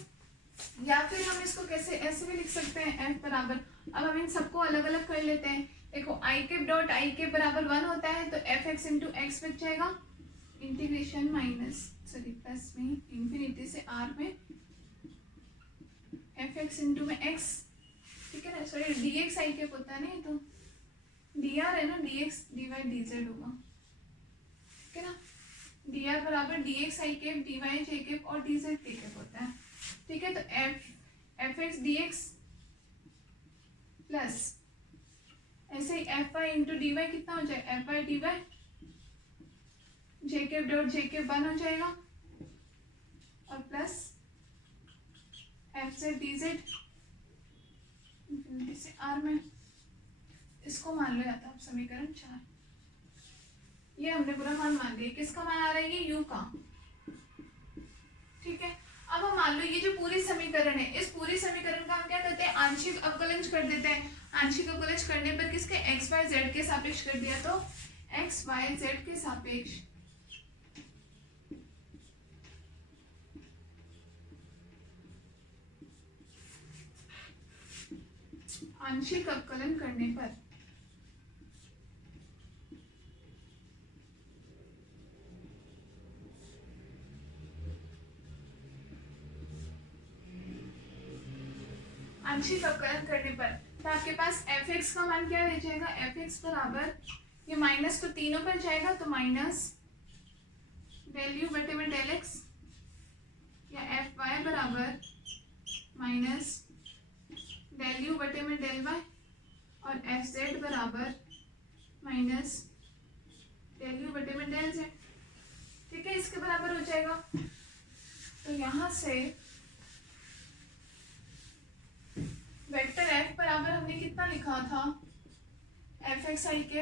या फिर हम इसको कैसे ऐसे भी लिख सकते हैं, f बराबर, अब हम इन सबको अलग अलग कर लेते हैं। देखो आई कैप डॉट आई कैप बराबर 1 होता है, तो एफ एक्स इंटू एक्स बच जाएगा, इंटीग्रेशन माइनस सॉरी प्लस में इंफिनिटी से आर में एफ एक्स इंटू में एक्स। ठीक है ना, sorry D X I cap होता है ना, तो डी आर है ना, D X D Y D Z होगा। ठीक है ना, डी आर बराबर D X I cap D Y J cap और डी जेड के कैप होता है। ठीक है, तो F X D X plus ऐसे ही F Y into D Y कितना हो जाएगा, F Y D Y J cap dot J cap 1 हो जाएगा और plus F Z D Z से आर में, इसको मान लो जाता है समीकरण 4। ये हमने पूरा मान लिया। किसका मान आ रहा है, ये u का। ठीक है, अब हम मान लो ये जो पूरी समीकरण है, इस पूरी समीकरण का हम क्या करते हैं, आंशिक अवकलज कर देते हैं। आंशिक अवकलज करने पर किसके, एक्स वाई जेड के सापेक्ष कर दिया, तो एक्स वाई जेड के सापेक्ष आंशिक अवकलन करने पर आंशिक अवकलन करने पर, तो आपके पास एफ एक्स का मान क्या रह जाएगा, एफ एक्स बराबर, ये माइनस तो तीनों पर जाएगा, तो माइनस वैल्यू बटे में डेल एक्स, या एफ वाई बराबर माइनस वैल्यू बटे में डेल वाई, और एफ जेड बराबर माइनस वैल्यू बटे में डेल जेड। ठीक है, इसके बराबर हो जाएगा। तो यहां से वेक्टर f बराबर हमने कितना लिखा था, एफ एक्स आई के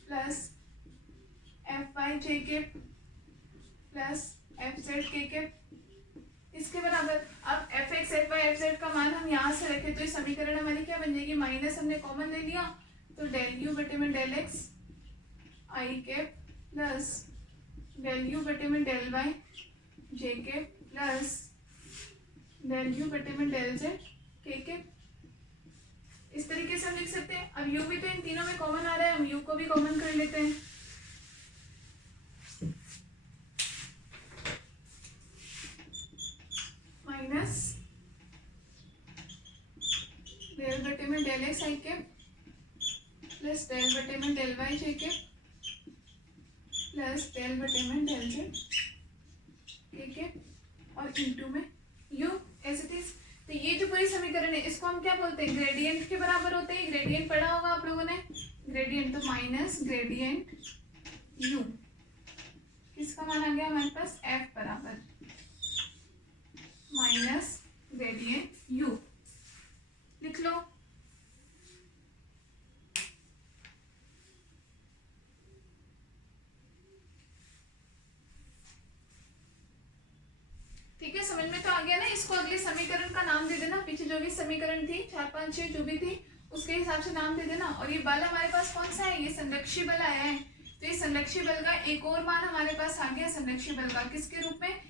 प्लस एफ वाई जे के प्लस एफ जेड के, इसके बराबर। अब F X F Y F Z का मान हम यहाँ से रखें, तो इस समीकरण हमारी क्या बन जाएगी, माइनस हमने कॉमन ले लिया, तो डेल यू बटे में डेल एक्स आई के प्लस डेल यू बटे में डेल वाई जे के प्लस डेल यू बटे में डेल जेड के। इस तरीके से हम लिख सकते हैं। अब u भी तो इन तीनों में कॉमन आ रहा है, हम u को भी कॉमन कर लेते हैं। माइनस डेल बटे में डेल एक्स आई के प्लस डेल बटे में डेल वाई जे के प्लस डेल बटे में डेल जेड, ठीक है, और इंटू में यू एज इट इज। तो ये जो पूरी समीकरण है इसको हम क्या बोलते हैं, ग्रेडियंट के बराबर होते हैं। ग्रेडियंट पढ़ा होगा आप लोगों ने, ग्रेडियंट, तो माइनस ग्रेडियंट यू, किसका मान आ गया हमारे पास, एफ बराबर माइनस ग्रेडियंट यू, लिख लो। ठीक है, समझ में तो आ गया ना। इसको अगले समीकरण का नाम दे देना, पीछे जो भी समीकरण थी 4 5 6 जो भी थी उसके हिसाब से नाम दे देना। और ये बल हमारे पास कौन सा है, ये संरक्षी बल आया है, तो ये संरक्षी बल का एक और मान हमारे पास आ गया संरक्षी बल का, किसके रूप में,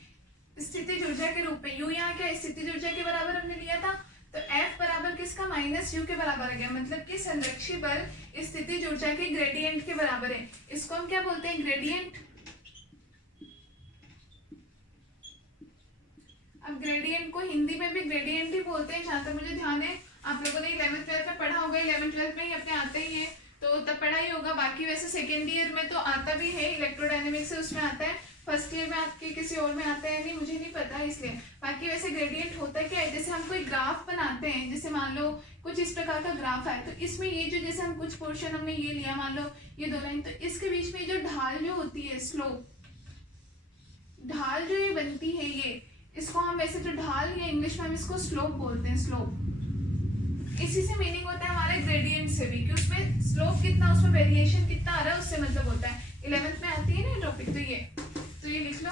स्थितिज ऊर्जा के रूप में। यू यहाँ क्या स्थितिज ऊर्जा के बराबर हमने लिया था, तो F बराबर किसका, माइनस यू के बराबर आ गया, मतलब कि संरक्षी बल स्थितिज ऊर्जा के ग्रेडियंट के बराबर है। इसको हम क्या बोलते हैं, ग्रेडियंट। अब ग्रेडियंट को हिंदी में भी ग्रेडियंट ही बोलते हैं, जहां तक मुझे ध्यान है। आप लोगों ने 11th 12th में पढ़ा होगा, 11th 12th में ही अपने आते ही है, तो तब पढ़ा ही होगा। बाकी वैसे सेकेंड ईयर में तो आता भी है, इलेक्ट्रोडायनेमिक्स से उसमें आता है। फर्स्ट ईयर में आपके किसी और में आता है नहीं, मुझे नहीं पता है इसलिए। बाकी वैसे ग्रेडियंट होता क्या है, जैसे हम कोई ग्राफ बनाते हैं, जैसे मान लो कुछ इस प्रकार का ग्राफ है, तो इसमें ये जो जैसे हम कुछ पोर्शन हमने ये लिया, मान लो ये 2 लाइन, तो इसके बीच में जो ढाल जो होती है, स्लोप, ढाल जो ये बनती है, ये इसको हम वैसे जो ढाल या इंग्लिश में हम इसको स्लोप बोलते हैं, स्लोप। इसी से मीनिंग होता है हमारे ग्रेडियंट से भी, कि उसमें स्लोप कितना, उसमें वेरिएशन कितना आ रहा है, उससे मतलब होता है। 11th में आती है ना टॉपिक, तो ये लिख लो।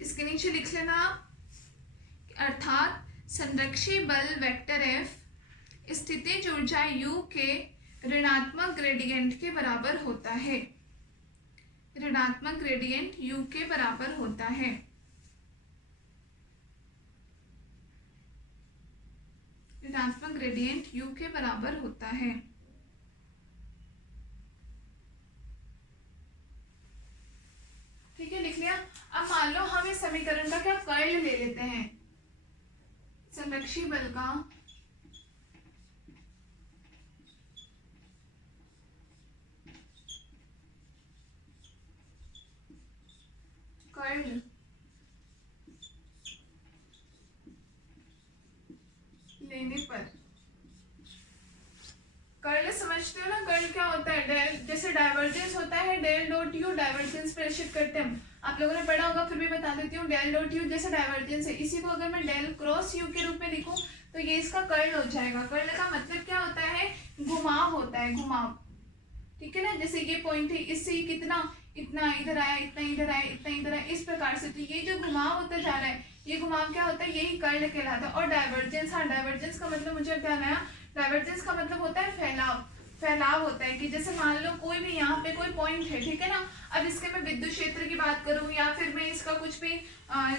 इसके नीचे लिख लेना आप, अर्थात संरक्षी बल वेक्टर एफ स्थितिज ऊर्जा यू के ऋणात्मक ग्रेडियंट के बराबर होता है, ऋणात्मक ग्रेडियंट यू के बराबर होता है। ऋणात्मक ग्रेडियंट यू के बराबर होता है। ठीक है, लिख लिया। अब मान लो हम इस समीकरण का क्या कर्ल ले लेते हैं, संरक्षी बल का कर्ल लेने पर, कर्ल समझते हो ना, कर्ल क्या होता है, डेल, जैसे डाइवर्जेंस होता है डेल डॉट यू, डाइवर्जेंस प्रेषित करते हैं, आप लोगों ने पढ़ा होगा, फिर भी बता देती हूँ। डेल डॉट यू जैसे डाइवर्जेंस है, इसी को अगर मैं डेल क्रॉस यू के रूप में लिखूं तो ये इसका कर्ल हो जाएगा। कर्ल का मतलब क्या होता है, घुमाव होता है, घुमाव, ठीक है ना। जैसे ये पॉइंट है, इससे कितना, इतना इधर आया, इतना इधर आया, इतना इधर आया, इस प्रकार से। तो ये जो घुमाव होता जा रहा है, ये घुमाव क्या होता है, यही कर्ल कहलाता है। और डाइवर्जेंस, हाँ डाइवर्जेंस का मतलब मुझे क्या नया, डाइवर्जेंस का मतलब होता है फैलाव, फैलाव होता है। कि जैसे मान लो कोई भी यहाँ पे कोई पॉइंट है, ठीक है ना, अब इसके मैं विद्युत क्षेत्र की बात करूँ या फिर मैं इसका कुछ भी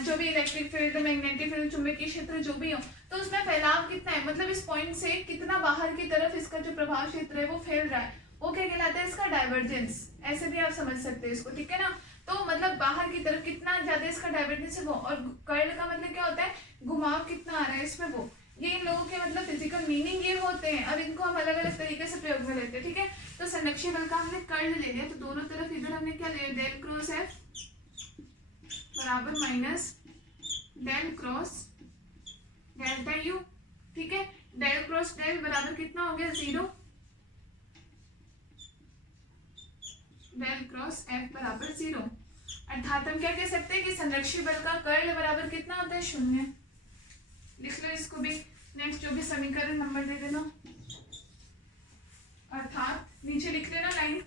जो भी इलेक्ट्रिक फील्ड, मैग्नेटिक फील्ड, चुंबकीय क्षेत्र जो भी हो, तो उसमें फैलाव कितना है, मतलब इस पॉइंट से कितना बाहर की तरफ इसका जो प्रभाव क्षेत्र है वो फैल रहा है, वो क्या कहलाता है, इसका डाइवर्जेंस। ऐसे भी आप समझ सकते हैं इसको, ठीक है ना। तो मतलब बाहर की तरफ कितना ज्यादा इसका डाइवर्जेंस है वो, और कर्ल का मतलब क्या होता है, घुमाव कितना आ रहा है इसमें वो। ये इन लोगों के मतलब फिजिकल मीनिंग ये होते हैं। अब इनको हम अलग अलग तरीके से प्रयोग में लेते हैं, ठीक है। तो संरक्षी बल का हमने कर्ल ले लिया, तो दोनों तरफ इधर हमने क्या ले लिया, डेल क्रॉस एफ बराबर minus del cross delta U, ठीक है। डेल क्रॉस डेल बराबर कितना हो गया, 0, डेल क्रॉस एफ बराबर 0। अर्थात हम क्या कह सकते हैं कि संरक्षी बल का कर्ल बराबर कितना होता है, 0। लिख लो इसको भी, नेक्स्ट जो भी समीकरण नंबर दे देना, अर्थात नीचे लिख लेना लाइन,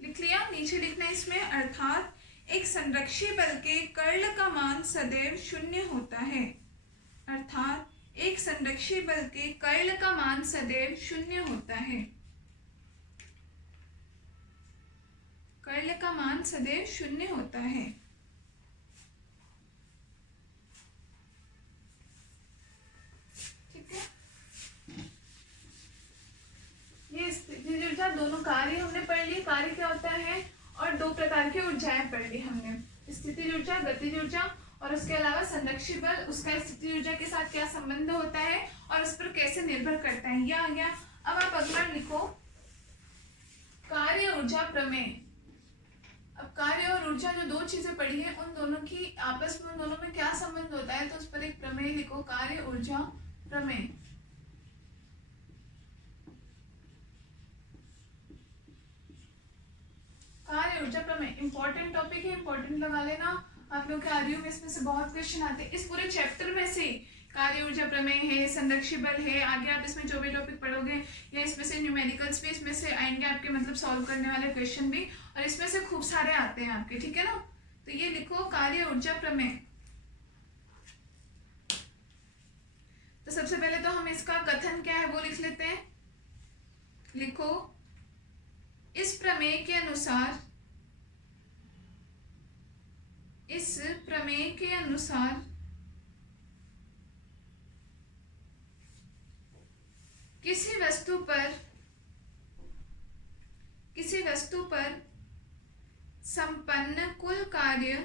लिख लिया। नीचे लिखना इसमें, अर्थात एक संरक्षी बल के कर्ल का मान सदैव 0 होता है, अर्थात एक संरक्षी बल के कर्ल का मान सदैव 0 होता है, कर्ल का मान सदैव 0 होता है। दोनों कार्य हमने पढ़ लिए, कार्य क्या होता है, और दो प्रकार की ऊर्जाएं पढ़ ली हमने, स्थितिज ऊर्जा, गतिज ऊर्जा, और उसके अलावा संरक्षी बल, उसका स्थितिज ऊर्जा के साथ क्या संबंध होता है और उस पर कैसे निर्भर करता है, यह आ गया। अब आप अगला लिखो कार्य ऊर्जा प्रमेय। अब कार्य और ऊर्जा जो दो चीजें पढ़ी है, उन दोनों की आपस में, उन दोनों में क्या संबंध होता है, तो उस पर एक प्रमेय लिखो, कार्य ऊर्जा प्रमेय। कार्य ऊर्जा प्रमेय इंपॉर्टेंट टॉपिक है, इंपॉर्टेंट लगा लेना। आप लोग के आर्यू में इसमें से बहुत क्वेश्चन आते हैं, इस पूरे चैप्टर में से कार्य ऊर्जा प्रमेय है, संरक्षी बल है, आगे आप इसमें जो भी टॉपिक पढ़ोगे या इसमें से न्यूमेरिकल्स भी इसमें से आएंगे आपके, मतलब सॉल्व करने वाले क्वेश्चन भी, और इसमें से खूब सारे आते हैं आपके, ठीक है ना। तो ये लिखो कार्य ऊर्जा प्रमेय। तो सबसे पहले तो हम इसका कथन क्या है वो लिख लेते हैं। लिखो इस प्रमेय के अनुसार, इस प्रमेय के अनुसार किसी वस्तु पर संपन्न कुल कार्य,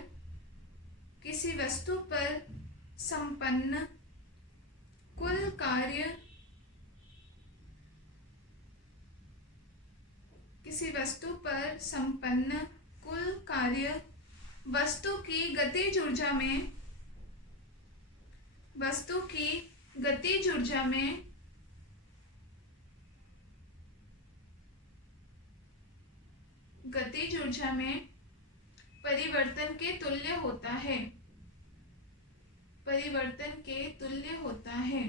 किसी वस्तु पर संपन्न कुल कार्य, किसी वस्तु पर संपन्न कुल कार्य वस्तु की गतिज ऊर्जा में, वस्तु की गतिज ऊर्जा में गतिज ऊर्जा में परिवर्तन के तुल्य होता है, परिवर्तन के तुल्य होता है।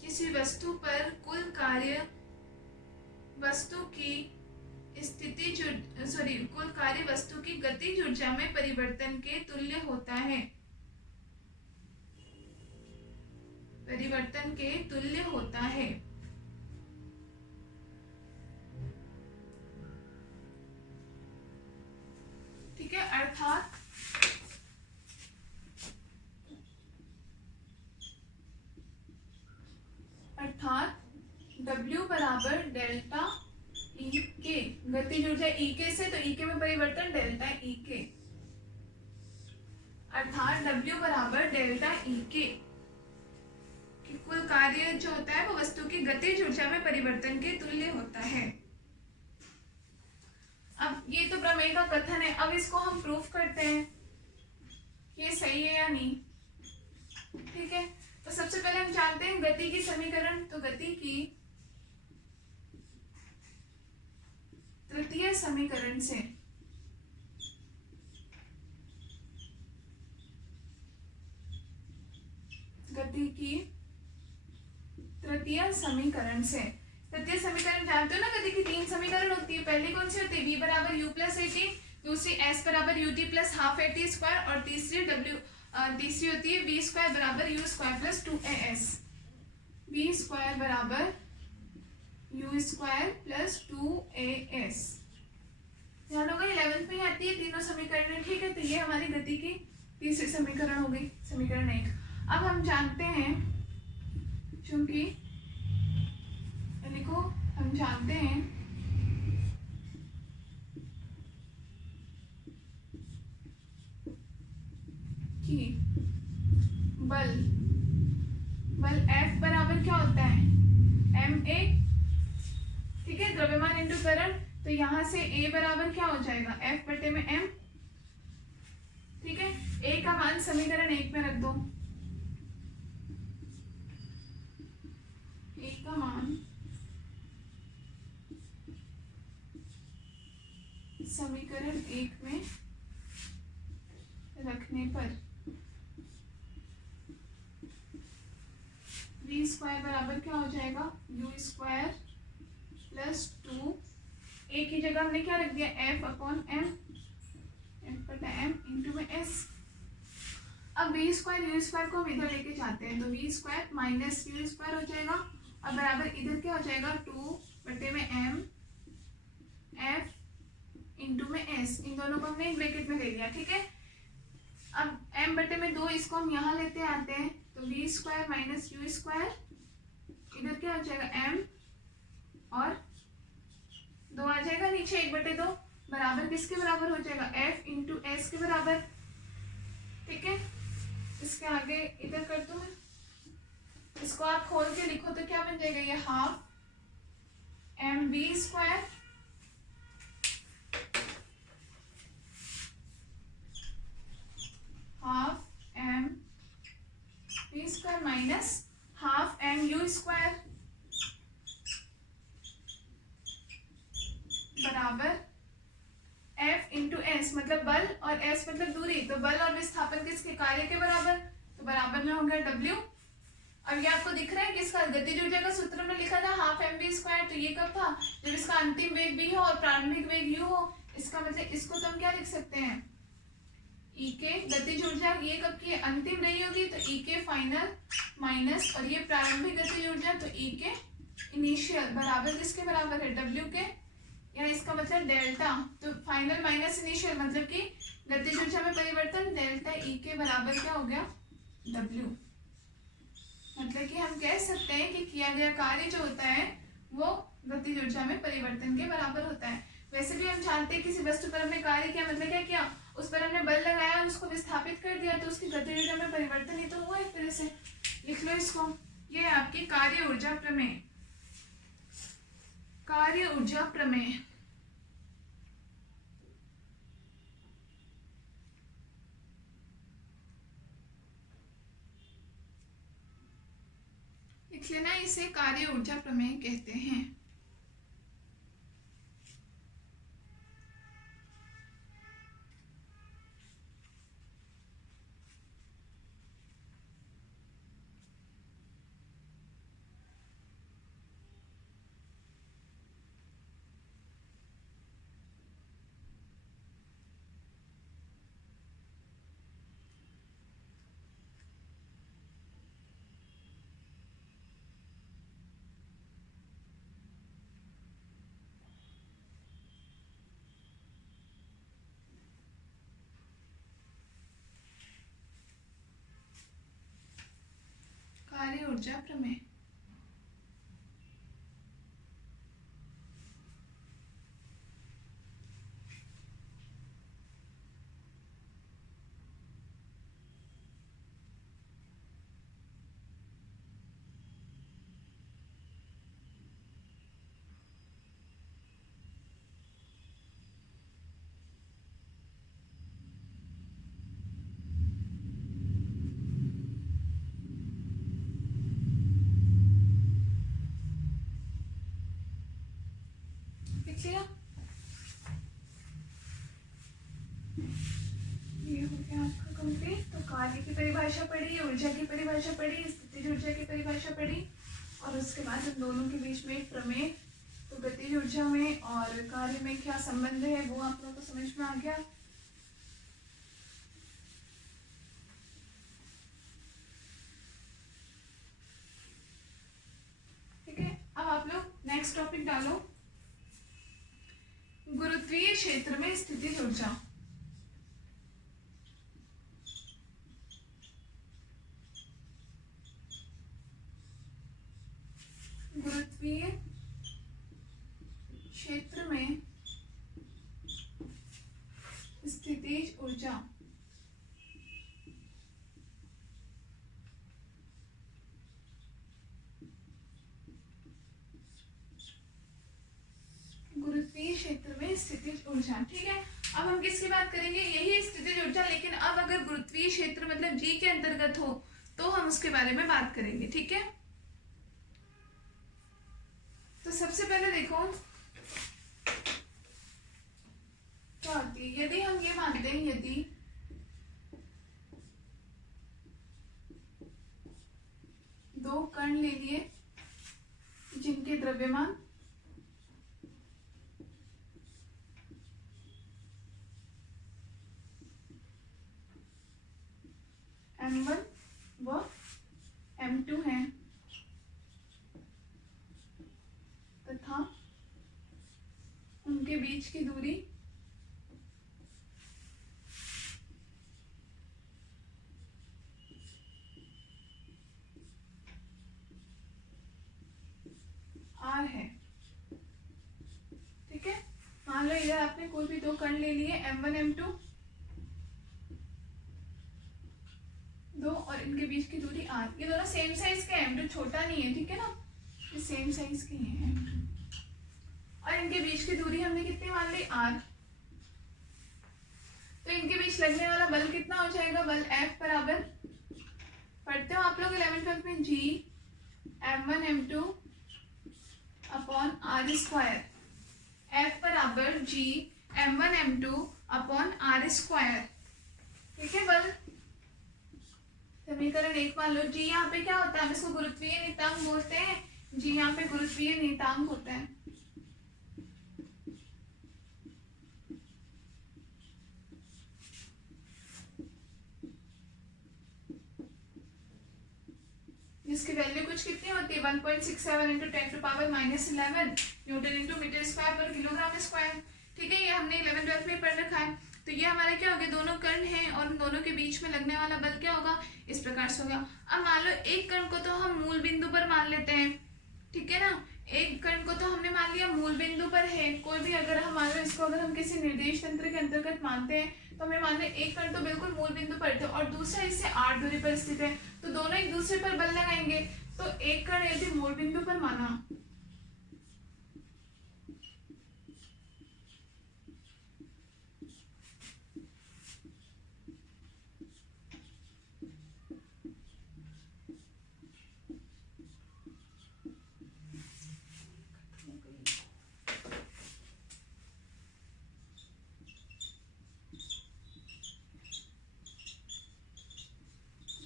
किसी वस्तु पर कुल कार्य वस्तु की कुल कार्य वस्तु की गतिज ऊर्जा में परिवर्तन के तुल्य होता है, परिवर्तन के तुल्य होता है। ठीक है, अर्थात W बराबर डेल्टा ई के, गतिज ऊर्जा ई के से, तो ई के में परिवर्तन डेल्टा ई के, अर्थात W बराबर डेल्टा ई के, कि कुल कार्य जो होता है वो वस्तु की गतिज ऊर्जा में परिवर्तन के तुल्य होता है। अब ये तो प्रमेय का कथन है, अब इसको हम प्रूफ करते हैं ये सही है या नहीं। ठीक है, तो सबसे पहले हम जानते हैं गति की समीकरण। तो गति की तृतीय समीकरण से, गति की तृतीय समीकरण से, तृतीय समीकरण जानते हो ना, गति की तीन समीकरण होती है। पहली कौन सी होती है, v बराबर u प्लस ए टी, दूसरी s बराबर u T plus half A T square, और तीसरी होती है v स्क्वायर बराबर u square plus 2as, v square बराबर u स्क्वायर प्लस 2as। ध्यान होगा 11th में ही आती है तीनों समीकरण। ठीक है, तो ये हमारी गति की तीसरी समीकरण हो गई, समीकरण 1। अब हम जानते हैं, चूंकि लिखो, हम जानते हैं कि बल F बराबर क्या होता है, ma। ठीक है, द्रव्यमान इंटू त्वरण, तो यहां से A बराबर क्या हो जाएगा, F बटे में m। ठीक है, A का मान समीकरण 1 में रख दो, A का मान समीकरण 1 में रखने पर v स्क्वायर बराबर क्या हो जाएगा, u स्क्वायर प्लस 2, a की जगह हमने क्या रख दिया, f अपॉन m, f बटा m इंटू में s। अब v स्क्वायर u स्क्वायर को हम इधर लेके जाते हैं, तो v square minus u square हो जाएगा, और बराबर इधर क्या हो जाएगा, 2 बटे में m f इंटू में s। इन दोनों को हमने ब्रैकेट में ले लिया। ठीक है, अब m बटे में 2, इसको हम यहाँ लेते आते हैं, तो v square minus u square इधर क्या आ जाएगा m और 2 आ जाएगा, नीचे 1/2 बराबर किसके बराबर हो जाएगा, f इंटू एस के बराबर। ठीक है, इसके आगे इधर कर दूं मैं, इसको आप खोल के लिखो तो क्या बन जाएगा, ये half M B square half M B square minus half M U square बराबर F इंटू एस मतलब बल और S मतलब दूरी, तो बल और विस्थापन किसके, कार्य के बराबर, तो बराबर में हो गया W। अब ये आपको दिख रहा है कि इसका गतिज ऊर्जा का सूत्र में लिखा था हाफ एम बी स्क्वायर, तो ये कब था, जब इसका अंतिम वेग v हो और प्रारंभिक वेग u हो। इसका मतलब इसको तो हम क्या लिख सकते हैं, E के गतिज ऊर्जा ये कब की अंतिम रही होगी, तो E के फाइनल माइनस और ये प्रारंभिक गतिज ऊर्जा, तो E के इनिशियल बराबर किसके बराबर है, W के, या इसका मतलब डेल्टा, तो फाइनल माइनस इनिशियल मतलब कि गतिज ऊर्जा में परिवर्तन डेल्टा E के बराबर क्या हो गया, W। मतलब कि हम कह सकते हैं कि किया गया कार्य जो होता है वो गतिज ऊर्जा में परिवर्तन के बराबर होता है। वैसे भी हम जानते हैं किसी वस्तु पर हमने कार्य किया मतलब क्या किया, उस पर हमने बल लगाया और उसको विस्थापित कर दिया, तो उसकी गतिज ऊर्जा में परिवर्तन ही तो हुआ एक तरह से। लिख लो इसको, ये है आपकी कार्य ऊर्जा प्रमेय, कार्य ऊर्जा प्रमेय। लिख लेना, इसे कार्य ऊर्जा प्रमेय कहते हैं। कार्य ऊर्जा प्रमेय। लिख लिया, ये हो गया आपका कंप्लीट। तो कार्य की परिभाषा पढ़ी, ऊर्जा की परिभाषा पढ़ी, स्थितिज ऊर्जा की परिभाषा पढ़ी, और उसके बाद इन दोनों के बीच में प्रमेय, तो गतिज ऊर्जा में और कार्य में क्या संबंध है वो आप लोगों को समझ में आ गया। ठीक है, अब आप लोग नेक्स्ट टॉपिक डालो, गुरुत्वीय क्षेत्र में स्थितिज ऊर्जा। गुरुत्वीय क्षेत्र में स्थितिज ऊर्जा। गुरुत्वीय क्षेत्र में स्थितिज ऊर्जा, ठीक है। अब हम किसकी बात करेंगे, यही स्थितिज ऊर्जा, लेकिन अब अगर गुरुत्वीय क्षेत्र मतलब जी के अंतर्गत हो तो हम उसके बारे में बात करेंगे। ठीक है, तो सबसे पहले देखो क्या होती है, यदि हम ये मानते हैं, यदि दो कण ले लिए जिनके द्रव्यमान m1 व m2 हैं तथा उनके बीच की दूरी लो इधर आपने कोई भी दो कण ले लिए m1 m2 दो, और इनके बीच की दूरी r। ये दोनों सेम साइज के हैं, m2 छोटा नहीं है, ठीक है ना, ये सेम साइज के हैं m2, और इनके बीच की दूरी हमने कितनी मान ली r। तो इनके बीच लगने वाला बल कितना हो जाएगा, बल F बराबर, पढ़ते हो आप लोग 11th में, G m1 m2 upon r square. F बराबर G m1 m2 upon r square, ठीक है। बल समीकरण 1 मान लो। G यहाँ पे क्या होता है, हम इसको गुरुत्वीय नियतांक बोलते हैं। G यहाँ पे गुरुत्वीय नियतांक होता है। जिसकी वैल्यू कुछ कितनी होती है, 1.67 into 10⁻⁻11 newton into metre square पर किलोग्राम स्क्वायर, ठीक है। ये हमने 11th में पढ़ रखा है। तो ये हमारे क्या हो गया, दोनों कण हैं और उन दोनों के बीच में लगने वाला बल क्या होगा, इस प्रकार से होगा। अब मान लो एक कण को तो हम मूल बिंदु पर मान लेते हैं, ठीक है ना, एक कण को तो हमने मान लिया मूल बिंदु पर है। कोई भी अगर हम मान लो इसको अगर हम किसी निर्देश तंत्र के अंतर्गत मानते हैं तो हमें मान लें एक कण तो बिल्कुल मूल बिंदु पर थे और दूसरा इससे 8 दूरी पर स्थित है, तो दोनों एक दूसरे पर बल लगाएंगे। तो एक कण यदि मूल बिंदु पर माना,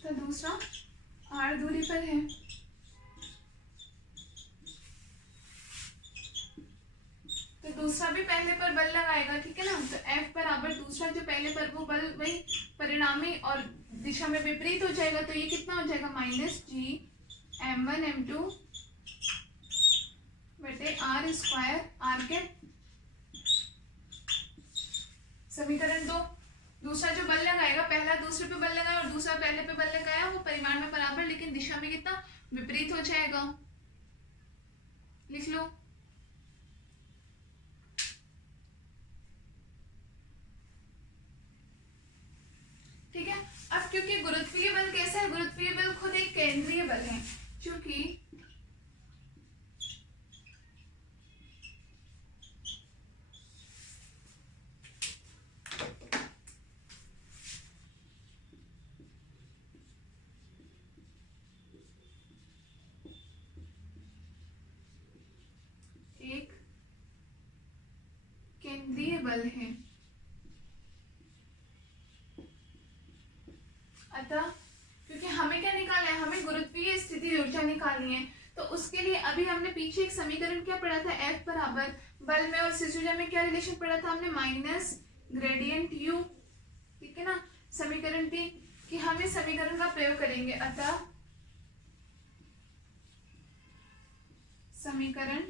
तो दूसरा 8 दूरी पर है, तो दूसरा भी पहले पर बल लगाएगा, ठीक है ना। तो F बराबर दूसरा जो पहले पर वो बल वही परिणामी और दिशा में विपरीत हो जाएगा। तो ये कितना हो जाएगा, -G m1 m2 बटे r स्क्वायर r के। समीकरण 2, दूसरा जो बल लगाएगा, पहला दूसरे पे बल लगाया और दूसरा पहले पे बल लगाया, वो परिमाण में बराबर लेकिन दिशा में कितना विपरीत हो जाएगा। लिख लो। ठीक है। अब क्योंकि गुरुत्वीय बल कैसा है, गुरुत्वीय बल खुद एक केंद्रीय बल है, क्योंकि एक केंद्रीय बल है, अतः क्योंकि हमें क्या निकालना है, हमें गुरुत्वीय स्थिति ऊर्जा निकालनी है। तो उसके लिए अभी हमने पीछे एक समीकरण क्या पढ़ा था, F बराबर बल में और स्थिति ऊर्जा में क्या रिलेशन पढ़ा था हमने, माइनस ग्रेडियंट U, ठीक है ना। समीकरण 3 कि हम इस समीकरण का प्रयोग करेंगे, अतः समीकरण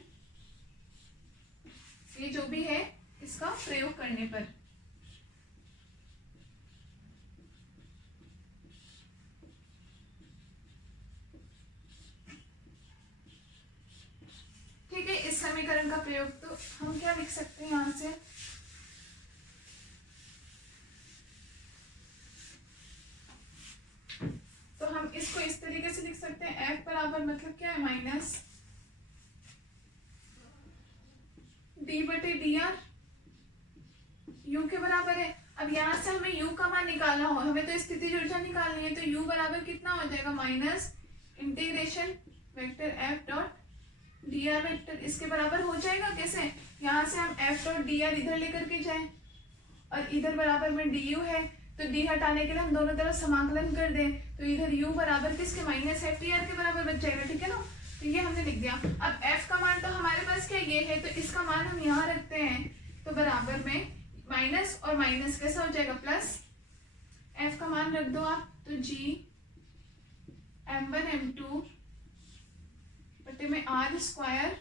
ये जो भी है इसका प्रयोग करने पर ठीक है। इस समीकरण का प्रयोग तो हम क्या लिख सकते हैं यहां से, तो हम इसको इस तरीके से लिख सकते हैं, F बराबर मतलब क्या है, माइनस d बटे dr u के बराबर है। अब यहाँ से हमें u का मान निकालना हो, हमें तो स्थिति ऊर्जा निकालनी है, तो u बराबर कितना हो जाएगा, minus integration vector f dot dr vector, इसके बराबर हो जाएगा। कैसे, यहाँ से हम f डॉट dr इधर लेकर के जाएं और इधर बराबर में du है, तो d हटाने के लिए हम दोनों तरफ समाकलन कर दें, तो इधर u बराबर किसके, माइनस FDR के बराबर बच जाएगा, ठीक है ना। तो ये हमने लिख दिया। अब f का मान तो हमारे पास क्या ये है, तो इसका मान हम यहाँ रखते हैं, तो बराबर में माइनस और माइनस कैसा हो जाएगा, प्लस। f का मान रख दो आप, तो g m1 m2 बटे में r square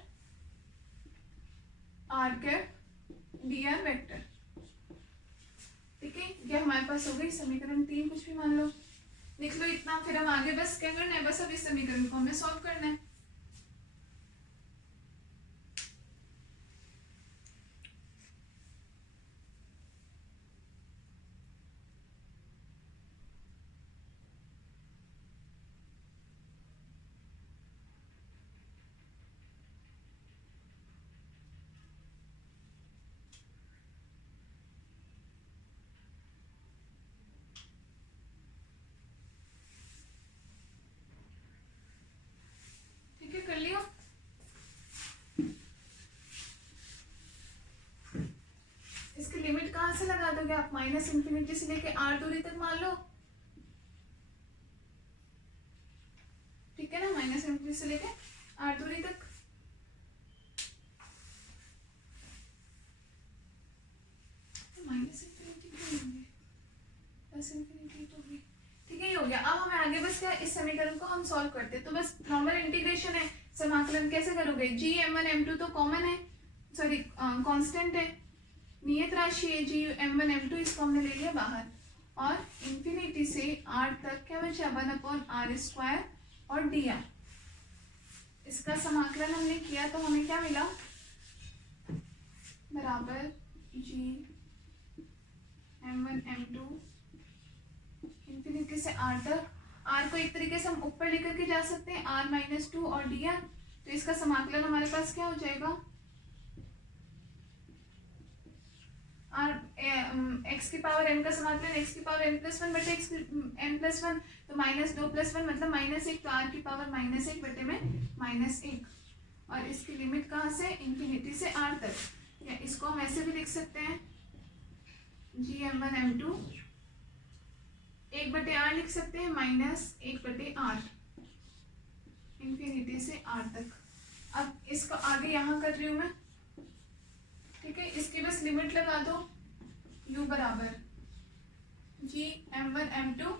r cap dr vector, ठीक है। ये हमारे पास हो गई समीकरण 3, कुछ भी मान लो, लिख लो इतना। फिर हम आगे बस क्या करना है, बस अब इस समीकरण को हमें सॉल्व करना है। माइनस इंफिनिटी से लेके r दूरी तक मान लो, ठीक है ना, माइनस इंफिनिटी से लेके r दूरी तक। माइनस इंफिनिटी क्यों होंगे, प्लस इंफिनिटी तो भी ठीक है, ये हो गया। अब हमें आगे बस क्या, इस समीकरण को हम सॉल्व करते हैं। तो बस नॉर्मल इंटीग्रेशन है, समाकलन कैसे करोगे, जी m1 m2 तो कॉमन है, सॉरी कांस्टेंट है, नियत राशि है जी m1 m2, इसको हमने ले लिया बाहर, और इंफिनिटी से r तक क्या बचा, 1/r² और dr। इसका समाकलन हमने किया तो हमें क्या मिला, बराबर जी m1 m2 इंफिनिटी से r तक। r को एक तरीके से हम ऊपर लेकर के जा सकते हैं, r-2 और dr। तो इसका समाकलन हमारे पास क्या हो जाएगा, x की पावर n का समाकलन x की पावर n+1 बटे x n+1, तो -2 + 1 मतलब -1, तो r की पावर -1 बटे में -1। और इसकी लिमिट कहाँ से, इंफिनिटी से r तक। या इसको हम ऐसे भी लिख सकते हैं, जी m1 m2 1/r लिख सकते हैं, -1/r इंफिनिटी से r तक। अब इसको आगे यहाँ कर रही हूँ मैं, ठीक है, इसकी बस लिमिट लगा दो, u बराबर जी m1 m2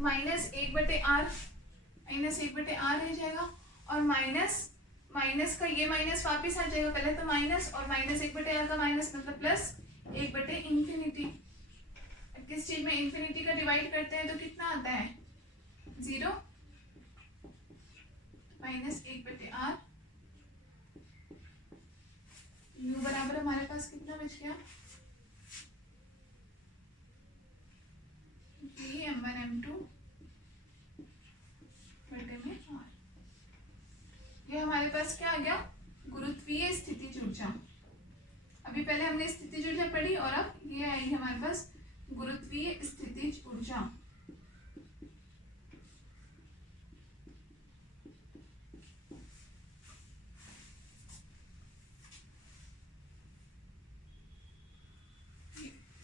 -1/r रह जाएगा, और माइनस का ये माइनस वापिस आ जाएगा, पहले तो माइनस, और -1/r का माइनस मतलब प्लस 1/इंफिनिटी। किस चीज में इंफिनिटी का डिवाइड करते हैं तो कितना आता है, 0, -1/r। u बराबर हमारे पास कितना बच गया, जी m1 m2 बटे में r। ये हमारे पास क्या आ गया, गुरुत्वीय स्थितिज ऊर्जा। अभी पहले हमने स्थितिज ऊर्जा पढ़ी, और अब ये आएगी हमारे पास गुरुत्वीय स्थितिज ऊर्जा।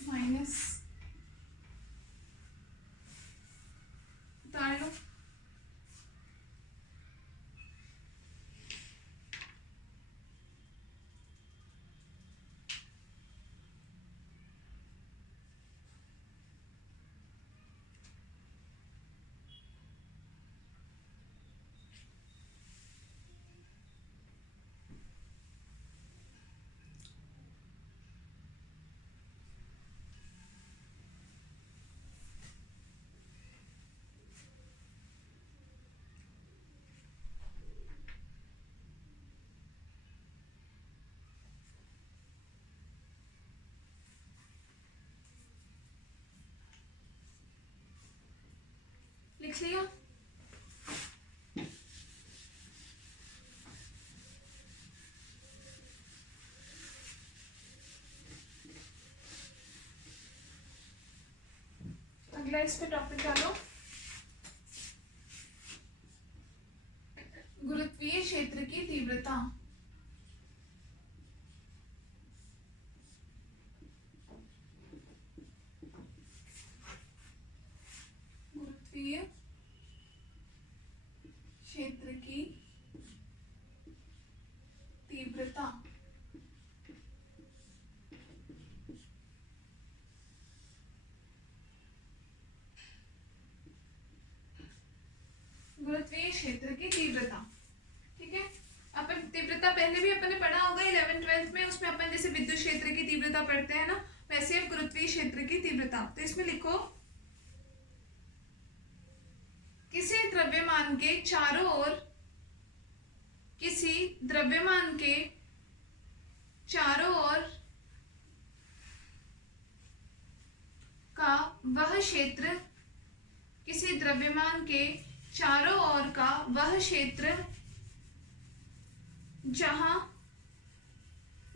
माइनस उतार लो, लिख लिया। अगला इस पे टॉपिक डालो, गुरुत्वीय क्षेत्र की तीव्रता। गुरुत्वीय क्षेत्र की तीव्रता। गुरुत्वीय क्षेत्र की तीव्रता, ठीक है। अपन तीव्रता पहले भी अपन ने पढ़ा होगा 11th-12th में, उसमें अपन जैसे विद्युत क्षेत्र की तीव्रता पढ़ते हैं ना, वैसे अब गुरुत्वीय क्षेत्र की तीव्रता। तो इसमें लिखो, किसी द्रव्यमान के चारों ओर, किसी द्रव्यमान के चारों ओर का वह क्षेत्र, किसी द्रव्यमान के चारों ओर का वह क्षेत्र जहां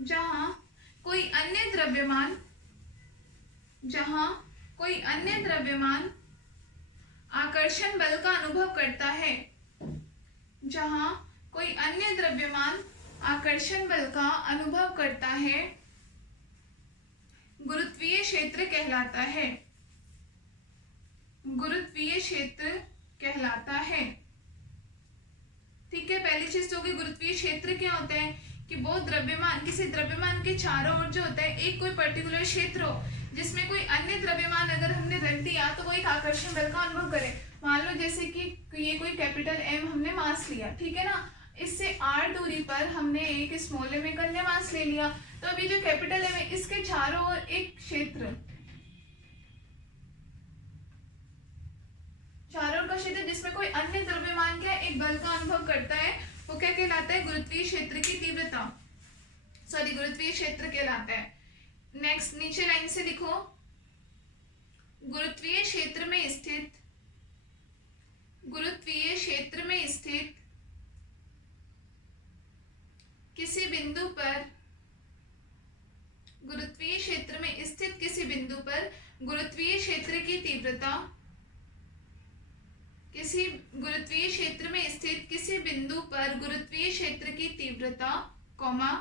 जहां कोई अन्य द्रव्यमान, जहां कोई अन्य द्रव्यमान आकर्षण बल का अनुभव करता है, जहां कोई अन्य द्रव्यमान आकर्षण बल का अनुभव करता है, गुरुत्वीय क्षेत्र कहलाता है। गुरुत्वीय क्षेत्र कहलाता है। ठीक है, पहली चीज तो होगी गुरुत्वीय क्षेत्र क्या होता है कि वो द्रव्यमान, किसी द्रव्यमान के चारों ओर जो होता है एक कोई पर्टिकुलर क्षेत्र हो जिसमें कोई अन्य द्रव्यमान अगर हमने रख दिया तो वो एक आकर्षण बल का अनुभव करे। मान लो जैसे कि ये कोई कैपिटल एम हमने मास लिया, ठीक है ना, इससे r दूरी पर हमने एक स्मॉल एम एक अन्य मास ले लिया, तो अभी जो कैपिटल एम है इसके चारों ओर एक क्षेत्र, चारों ओर का क्षेत्र जिसमें कोई अन्य द्रव्यमान क्या एक बल का अनुभव करता है, वो क्या कहलाता है? गुरुत्वीय क्षेत्र की तीव्रता, सॉरी गुरुत्वीय क्षेत्र कहलाता है। नेक्स्ट नीचे लाइन से लिखो, गुरुत्वीय क्षेत्र में स्थित, गुरुत्वीय क्षेत्र में स्थित किसी बिंदु पर, गुरुत्वीय क्षेत्र में स्थित किसी बिंदु पर गुरुत्वीय क्षेत्र की तीव्रता, किसी गुरुत्वीय क्षेत्र में स्थित किसी बिंदु पर गुरुत्वीय क्षेत्र की तीव्रता, कॉमा,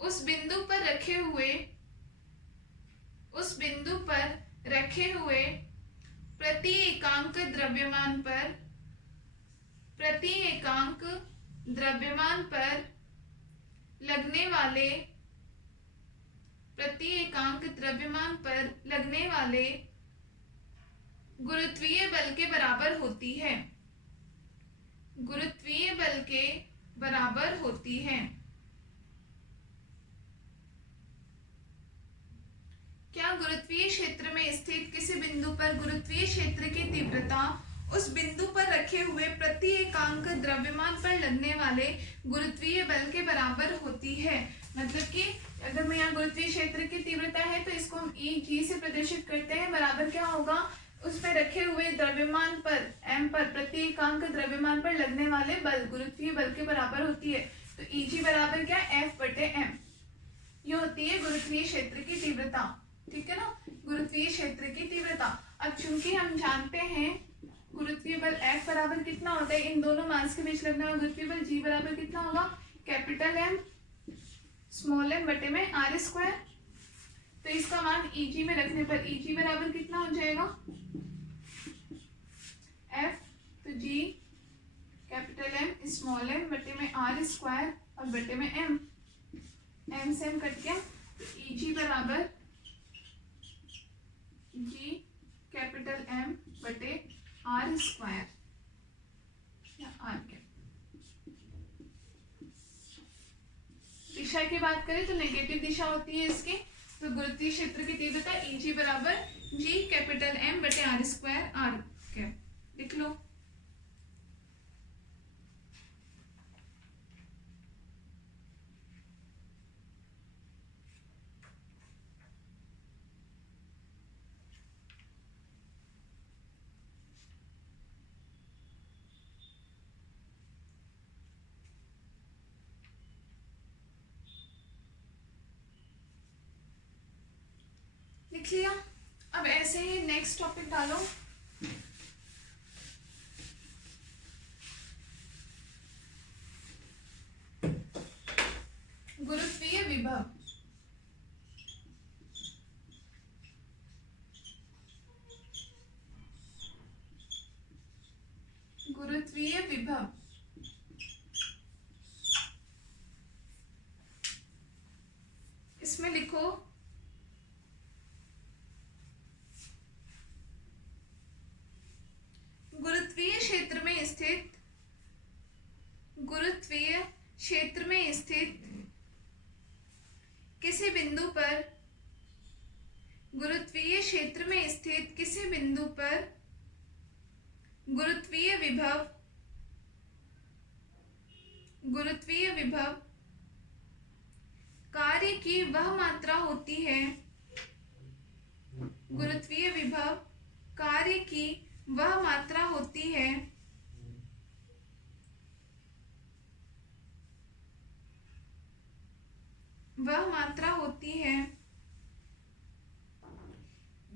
उस बिंदु पर रखे हुए, उस बिंदु पर रखे हुए प्रति एकांक द्रव्यमान पर, प्रति एकांक द्रव्यमान पर लगने वाले, प्रति एकांक द्रव्यमान पर लगने वाले गुरुत्वीय बल के बराबर होती है, गुरुत्वीय बल के बराबर होती है। क्या गुरुत्वीय क्षेत्र में स्थित किसी बिंदु पर गुरुत्वीय क्षेत्र की तीव्रता उस बिंदु पर रखे हुए प्रति एकांक द्रव्यमान पर लगने वाले गुरुत्वीय बल के बराबर होती है? मतलब कि अगर मैं यहाँ गुरुत्वीय क्षेत्र की तीव्रता है तो इसको हम ई जी से प्रदर्शित करते हैं, बराबर क्या होगा? उस पर रखे हुए द्रव्यमान पर m पर प्रति एकांक द्रव्यमान पर लगने वाले बल गुरुत्वीय बल के बराबर होती है। तो Eg बराबर क्या? F/m। ये होती है गुरुत्वीय क्षेत्र की तीव्रता, ठीक है ना, गुरुत्वीय क्षेत्र की तीव्रता। अब चूंकि हम जानते हैं गुरुत्वीय बल F बराबर कितना होता है, इन दोनों मास के बीच लगने वाला गुरुत्वीय बल G बराबर कितना होगा? कैपिटल M स्मॉल m बटे में r²। तो इसका मान Eg में रखने पर Eg बराबर कितना हो जाएगा? F, तो G capital M small m बटे में r² और बटे में m, m से m कट गया, तो Eg बराबर G कैपिटल M बटे r² या r²। दिशा की बात करें तो नेगेटिव दिशा होती है इसकी, तो गुरुत्वीय क्षेत्र की तीव्रता Eg बराबर G कैपिटल M बटे r² r²। लिख लो। लिख लिया। अब ऐसे ही नेक्स्ट टॉपिक डालो, गुरुत्वीय विभव। गुरुत्वीय विभव इसमें लिखो गुरुत्वीय क्षेत्र में स्थित, गुरुत्वीय क्षेत्र में स्थित किसी बिंदु पर, गुरुत्वीय क्षेत्र में स्थित किसी बिंदु पर गुरुत्वीय विभव, गुरुत्वीय विभव कार्य की वह मात्रा होती है, गुरुत्वीय विभव कार्य की वह मात्रा होती है वह मात्रा होती है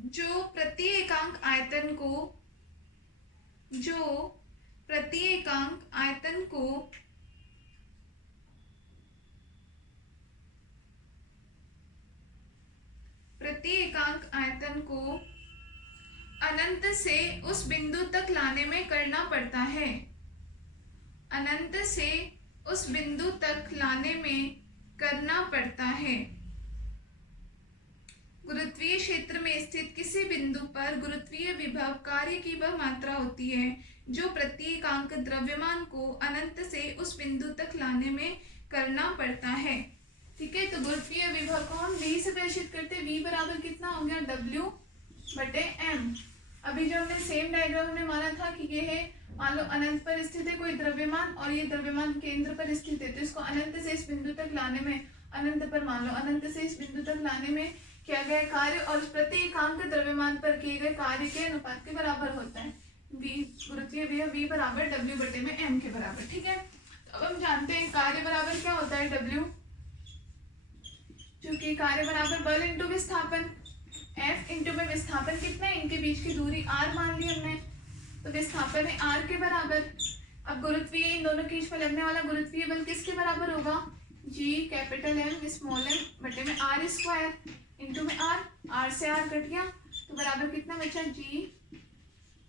जो प्रति एकांक आयतन को, जो प्रति एकांक आयतन को प्रति एकांक आयतन को अनंत से उस बिंदु तक लाने में करना पड़ता है। अनंत से उस बिंदु तक लाने में करना पड़ता है। गुरुत्वीय क्षेत्र में स्थित किसी बिंदु पर गुरुत्वीय विभव कार्य की वह मात्रा होती है जो प्रति एकांक द्रव्यमान को अनंत से उस बिंदु तक लाने में करना पड़ता है। ठीक है, तो गुरुत्वीय विभव को हम v से प्रदर्शित करते हैं। v बराबर कितना हो गया, w बटे m। अभी जो हमने सेम डायग्राम हमने माना था कि ये है, मान लो अनंत पर स्थित है कोई द्रव्यमान और ये द्रव्यमान केंद्र पर स्थित है, तो इसको अनंत से इस बिंदु तक लाने में, अनंत पर मान लो अनंत से इस बिंदु तक लाने में किया गया कार्य और प्रति एकांक द्रव्यमान पर किए गए कार्य के अनुपात के बराबर होता है। v गुरुत्वीय विभव v बराबर w बटे में m के बराबर। ठीक है, तो अब हम जानते हैं कार्य बराबर क्या होता है, w, क्योंकि कार्य बराबर बल इंटू विस्थापन, F इंटू में विस्थापन कितना है, इनके बीच की दूरी r मान ली हमने, तो विस्थापन है r के बराबर। अब गुरुत्वीय, इन दोनों के बीच में लगने वाला गुरुत्वीय बल किसके बराबर होगा, G capital M small m बटे में r स्क्वायर इंटू में r से r कट गया तो बराबर कितना बचा, G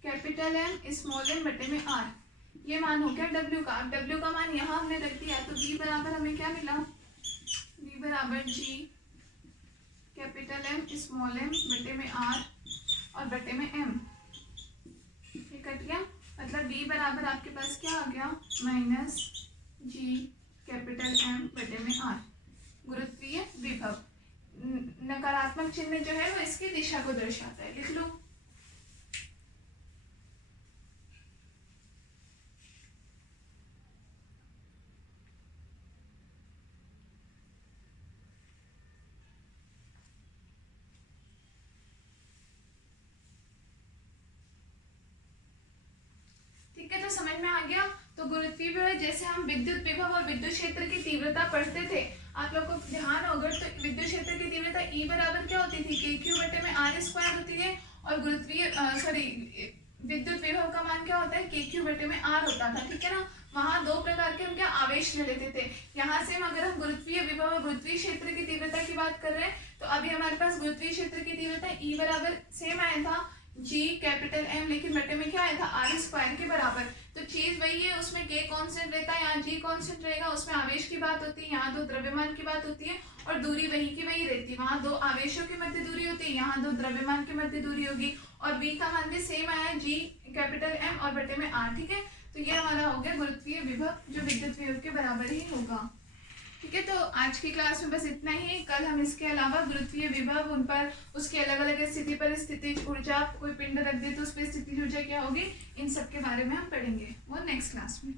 capital M small m बटे में r। ये मान हो गया W का। अब W का मान यहाँ हमने रख दिया तो V बराबर हमें क्या मिला, V बराबर G capital M small m बटे में r और बटे में m। ये कट गया, मतलब V बराबर आपके पास क्या आ गया, माइनस G कैपिटल M बटे में r। गुरुत्वीय विभव नकारात्मक चिन्ह जो है वो इसकी दिशा को दर्शाता है, लिख लो। ठीक है, तो समझ में आ गया। तो गुरुत्वीय विभव, जैसे हम विद्युत विभव और विद्युत क्षेत्र की तीव्रता पढ़ते थे, आप लोग को ध्यान होगा, तो विद्युत क्षेत्र की तीव्रता E बराबर क्या होती थी, KQ बटे में r स्क्वायर होती है, और गुरुत्वीय विद्युत विभव का मान क्या होता है, KQ बटे में r होता था। ठीक है ना, वहाँ दो प्रकार के हम क्या आवेश ले लेते थे। यहाँ से हम, अगर हम गुरुत्वीय विभव और गुरुत्वीय क्षेत्र की तीव्रता की बात कर रहे हैं, तो अभी हमारे पास गुरुत्वीय क्षेत्र की तीव्रता E बराबर सेम आया था, G कैपिटल M, लेकिन बटे में क्या आया था, r स्क्वायर के बराबर। तो चीज वही है, उसमें K कांस्टेंट रहता है, यहाँ G कांस्टेंट रहेगा, उसमें आवेश की बात होती है, यहाँ दो द्रव्यमान की बात होती है, और दूरी वही की वही रहती है। वहाँ दो आवेशों के मध्य दूरी होती है, यहाँ दो द्रव्यमान के मध्य दूरी होगी, और V का मान भी सेम आया है, G कैपिटल M और बटे में r। ठीक है, तो ये हमारा हो गया गुरुत्वीय विभव जो विद्युत विभव के बराबर ही होगा। ठीक है, तो आज की क्लास में बस इतना ही। कल हम इसके अलावा गुरुत्वीय विभव, उन पर उसके अलग अलग स्थिति पर स्थितिज ऊर्जा, कोई पिंड रख दे तो उस पर स्थितिज ऊर्जा क्या होगी, इन सब के बारे में हम पढ़ेंगे वो नेक्स्ट क्लास में।